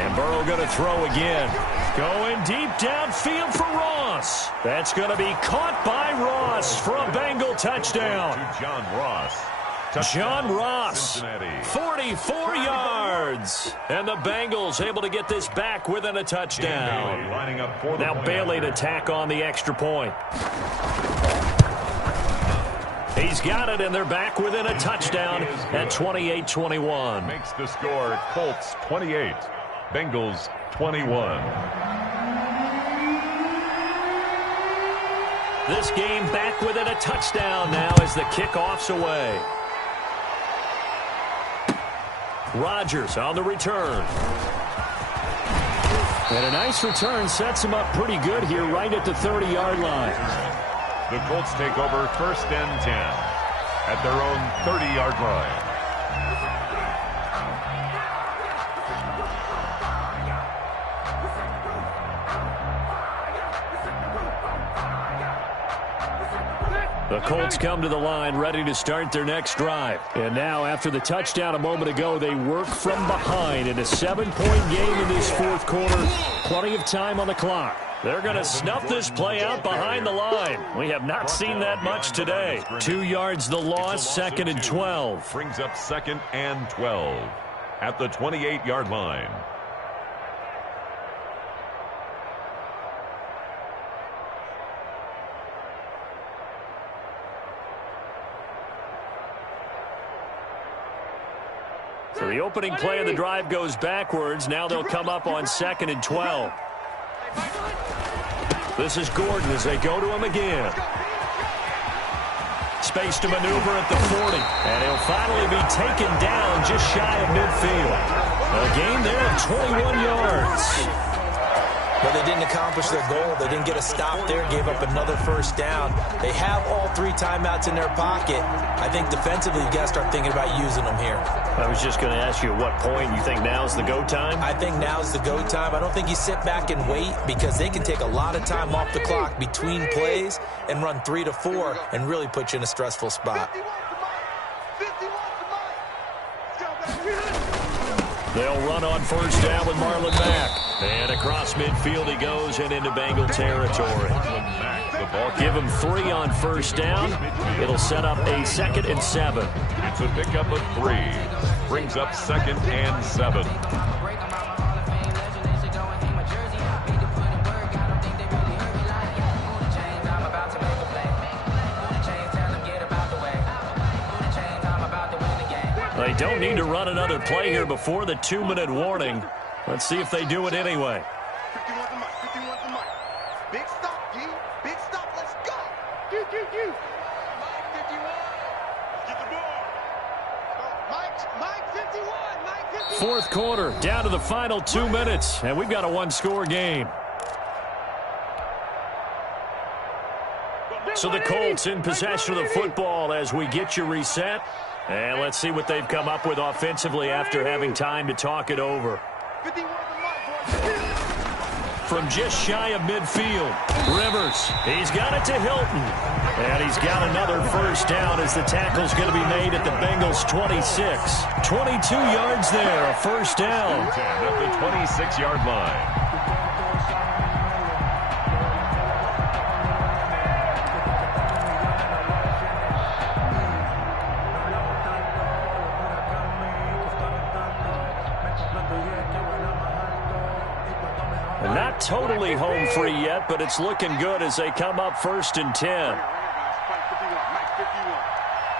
And Burrow going to throw again. Going deep downfield for Ross. That's going to be caught by Ross for a Bengal touchdown. John Ross, 44 yards. And the Bengals able to get this back within a touchdown. Now Bailey to tack on the extra point. He's got it, and they're back within a touchdown at 28-21. Makes the score Colts 28, Bengals 21. This game back within a touchdown now as the kickoff's away. Rodgers on the return. And a nice return sets him up pretty good here right at the 30-yard line. The Colts take over 1st and 10 at their own 30-yard line. The Colts come to the line ready to start their next drive. And now after the touchdown a moment ago, they work from behind in a 7-point game in this 4th quarter. Plenty of time on the clock. They're going to snuff this play out behind the line. We have not seen that much today. 2 yards the loss, 2nd and 12. Brings up 2nd and 12 at the 28-yard line. So the opening play of the drive goes backwards. Now they'll come up on 2nd and 12. This is Gordon as they go to him again. Space to maneuver at the 40. And he'll finally be taken down just shy of midfield. A gain there of 21 yards. But they didn't accomplish their goal. They didn't get a stop there, gave up another 1st down. They have all 3 timeouts in their pocket. I think defensively, you got to start thinking about using them here. I was just going to ask you at what point you think now's the go time? I think now's the go time. I don't think you sit back and wait because they can take a lot of time off the clock between plays and run 3 to 4 and really put you in a stressful spot. They'll run on first down with Marlon Mack. And across midfield he goes and into Bengal territory. Give him 3 on first down. It'll set up a 2nd and 7. It's a pickup of 3. Brings up 2nd and 7. They don't need to run another play here before the 2-minute warning. Let's see if they do it anyway. 51's the mic. 51's the mic. Big stop, G. Big stop. Let's go. Mike 51. Get the ball. Mike 51. Mike 51. Fourth quarter, down to the final 2 minutes, and we've got a one-score game. So the Colts in possession of the football as we get you reset. And let's see what they've come up with offensively after having time to talk it over. From just shy of midfield, Rivers, he's got it to Hilton. And he's got another first down as the tackle's going to be made at the Bengals' 26. 22 yards there, a first down. 10 at the 26-yard line. Not totally home free yet, but it's looking good as they come up 1st and 10.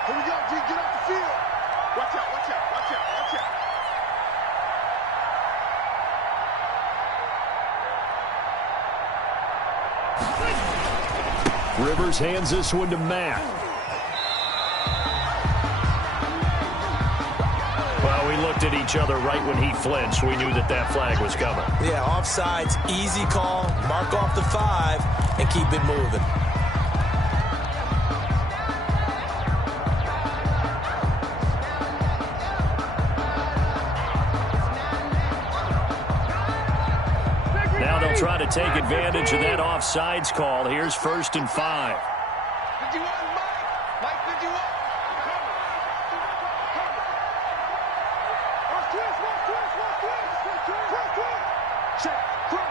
Here we go, G. Get off the field. Watch out. Rivers hands this one to Matt. Well, we looked at each other right when he flinched. We knew that flag was coming. Yeah, offsides, easy call. Mark off the 5 and keep it moving. Now they'll try to take advantage of that offsides call. Here's 1st and 5. 51, Mike 51. Check. Crunch.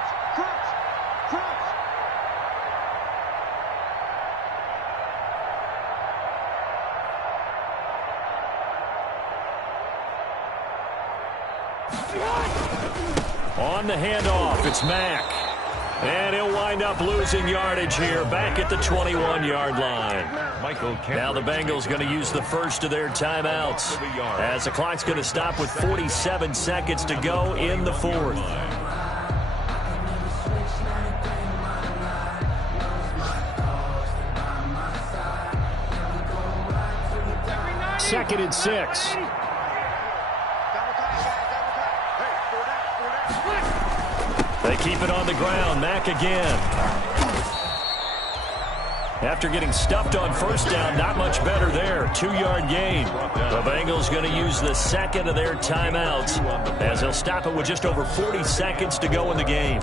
On the handoff, it's Mack. And he'll wind up losing yardage here back at the 21-yard line. Now the Bengals going to use the first of their timeouts as the clock's going to stop with 47 seconds to go in the fourth. 2nd and 6. They keep it on the ground. Mack again. After getting stuffed on first down, not much better there. 2-yard gain. The Bengals going to use the second of their timeouts as they'll stop it with just over 40 seconds to go in the game.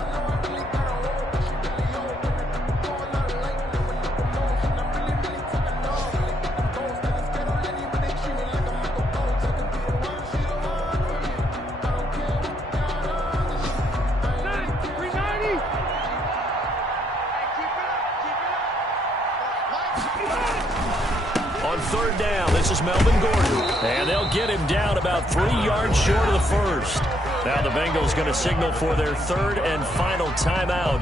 On 3rd down, this is Melvin Gordon. And they'll get him down about 3 yards short of the first. Now the Bengals going to signal for their 3rd and final timeout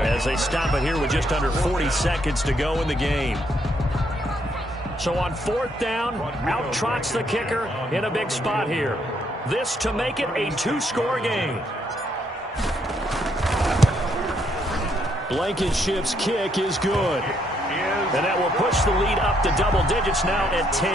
as they stop it here with just under 40 seconds to go in the game. So on 4th down, out trots the kicker in a big spot here. This to make it a 2-score game. Blankenship's kick is good. And that will push the lead up to double digits now at 10.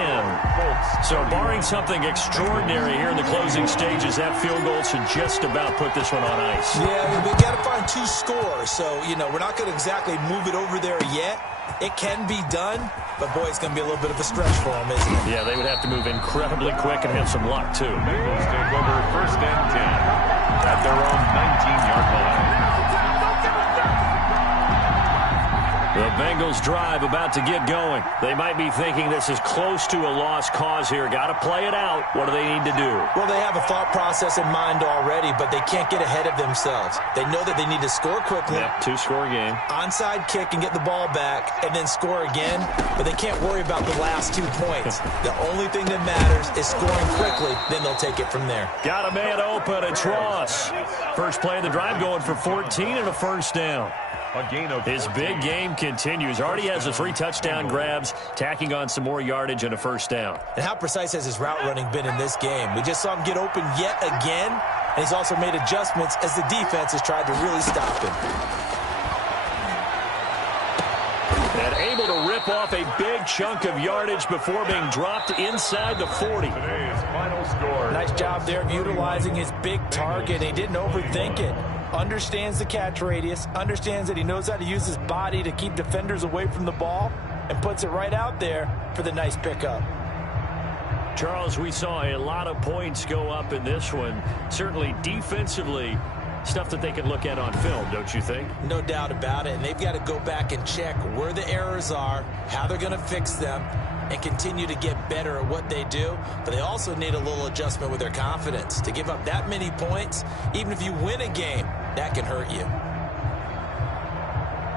So barring something extraordinary here in the closing stages, that field goal should just about put this one on ice. Yeah, we got to find 2 scores. So, we're not going to exactly move it over there yet. It can be done, but boy, it's going to be a little bit of a stretch for them, isn't it? Yeah, they would have to move incredibly quick and have some luck, too. Bengals take over 1st and 10 at their own 19-yard line. The Bengals drive about to get going. They might be thinking this is close to a lost cause here. Got to play it out. What do they need to do? Well, they have a thought process in mind already, but they can't get ahead of themselves. They know that they need to score quickly. Yep, 2-score game. Onside kick and get the ball back and then score again, but they can't worry about the last 2 points. The only thing that matters is scoring quickly, then they'll take it from there. Got a man open. It's Ross. First play of the drive going for 14 and a first down. A gain of His 14. big game continues. Already has the 3 touchdown grabs, tacking on some more yardage and a first down. And how precise has his route running been in this game? We just saw him get open yet again, and he's also made adjustments as the defense has tried to really stop him. And able to rip off a big chunk of yardage before being dropped inside the 40. Today's final score. Nice job there of utilizing his big target. He didn't overthink it. Understands the catch radius, understands that he knows how to use his body to keep defenders away from the ball, and puts it right out there for the nice pickup. Charles, we saw a lot of points go up in this one. Certainly defensively, stuff that they can look at on film, don't you think? No doubt about it, and they've got to go back and check where the errors are, how they're going to fix them, and continue to get better at what they do. But they also need a little adjustment with their confidence. To give up that many points, even if you win a game, that can hurt you.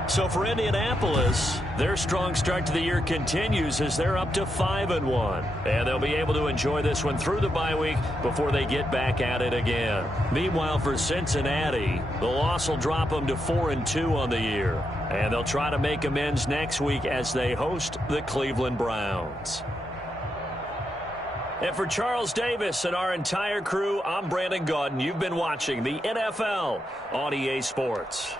So for Indianapolis, their strong start to the year continues as they're up to 5-1. And they'll be able to enjoy this one through the bye week before they get back at it again. Meanwhile, for Cincinnati, the loss will drop them to 4-2 on the year. And they'll try to make amends next week as they host the Cleveland Browns. And for Charles Davis and our entire crew, I'm Brandon Gaudin. You've been watching the NFL on EA Sports.